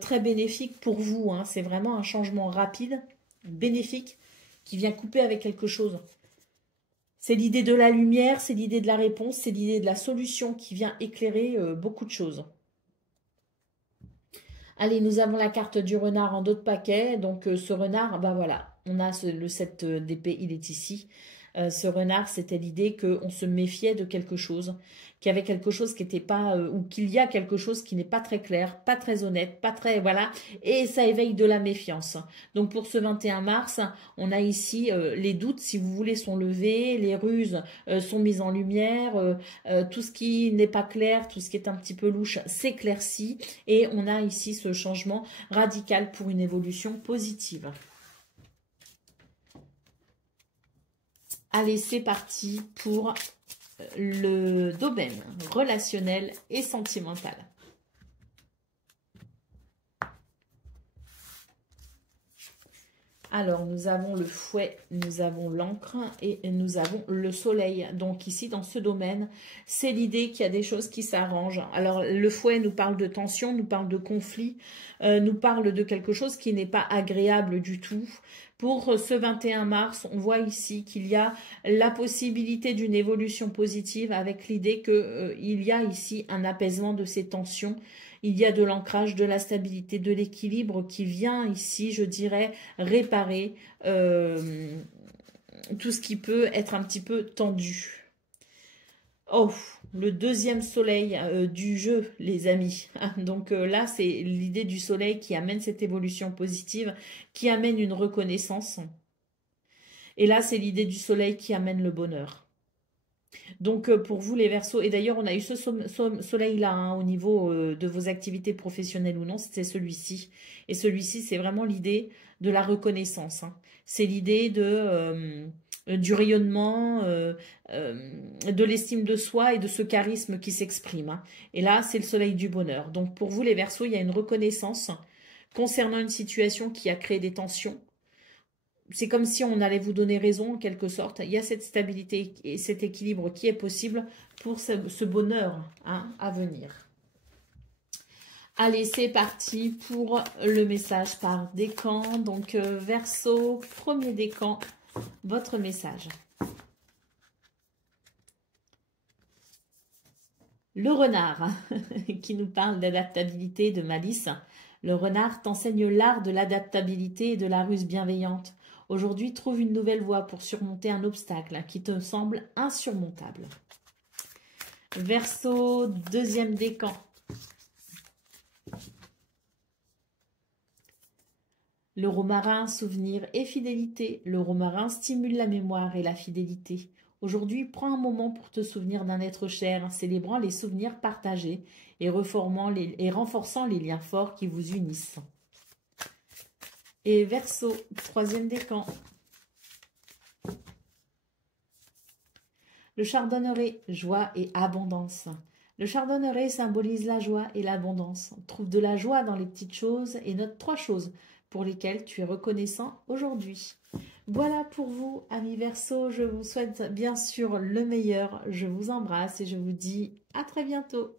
très bénéfique pour vous, hein. C'est vraiment un changement rapide, bénéfique, qui vient couper avec quelque chose. C'est l'idée de la lumière, c'est l'idée de la réponse, c'est l'idée de la solution qui vient éclairer beaucoup de choses. Allez, nous avons la carte du renard en d'autres paquets. Donc ce renard, ben voilà, on a le 7 d'épée, il est ici. Ce renard, c'était l'idée qu'on se méfiait de quelque chose, qu'il y avait quelque chose qui n'était pas, ou qu'il y a quelque chose qui n'est pas très clair, pas très honnête, pas très, voilà, et ça éveille de la méfiance. Donc pour ce 21 mars, on a ici les doutes, si vous voulez, sont levés, les ruses sont mises en lumière, tout ce qui n'est pas clair, tout ce qui est un petit peu louche s'éclaircit, et on a ici ce changement radical pour une évolution positive. Allez, c'est parti pour le domaine relationnel et sentimental. Alors, nous avons le fouet, nous avons l'encre et nous avons le soleil. Donc ici, dans ce domaine, c'est l'idée qu'il y a des choses qui s'arrangent. Alors, le fouet nous parle de tension, nous parle de conflit, nous parle de quelque chose qui n'est pas agréable du tout. Pour ce 21 mars, on voit ici qu'il y a la possibilité d'une évolution positive avec l'idée qu'il y a ici un apaisement de ces tensions. Il y a de l'ancrage, de la stabilité, de l'équilibre qui vient ici, je dirais, réparer tout ce qui peut être un petit peu tendu. Oh, le deuxième soleil du jeu, les amis. Donc là, c'est l'idée du soleil qui amène cette évolution positive, qui amène une reconnaissance. Et là, c'est l'idée du soleil qui amène le bonheur. Donc pour vous les Verseaux, et d'ailleurs on a eu ce soleil-là hein, au niveau de vos activités professionnelles ou non, c'était celui-ci. Et celui-ci, c'est vraiment l'idée de la reconnaissance. Hein. C'est l'idée du rayonnement, de l'estime de soi et de ce charisme qui s'exprime. Hein. Et là, c'est le soleil du bonheur. Donc pour vous les Verseaux, il y a une reconnaissance concernant une situation qui a créé des tensions. C'est comme si on allait vous donner raison en quelque sorte. Il y a cette stabilité et cet équilibre qui est possible pour ce bonheur hein, à venir. Allez, c'est parti pour le message par décan. Donc, Verseau, premier décan, votre message. Le renard qui nous parle d'adaptabilité, de malice. Le renard t'enseigne l'art de l'adaptabilité et de la ruse bienveillante. Aujourd'hui, trouve une nouvelle voie pour surmonter un obstacle qui te semble insurmontable. Verseau, deuxième décan. Le romarin, souvenir et fidélité. Le romarin stimule la mémoire et la fidélité. Aujourd'hui, prends un moment pour te souvenir d'un être cher, célébrant les souvenirs partagés et renforçant les liens forts qui vous unissent. Et Verseau, troisième décan. Le chardonneret, joie et abondance. Le chardonneret symbolise la joie et l'abondance. Trouve de la joie dans les petites choses et note 3 choses pour lesquelles tu es reconnaissant aujourd'hui. Voilà pour vous, amis Verseau. Je vous souhaite bien sûr le meilleur. Je vous embrasse et je vous dis à très bientôt.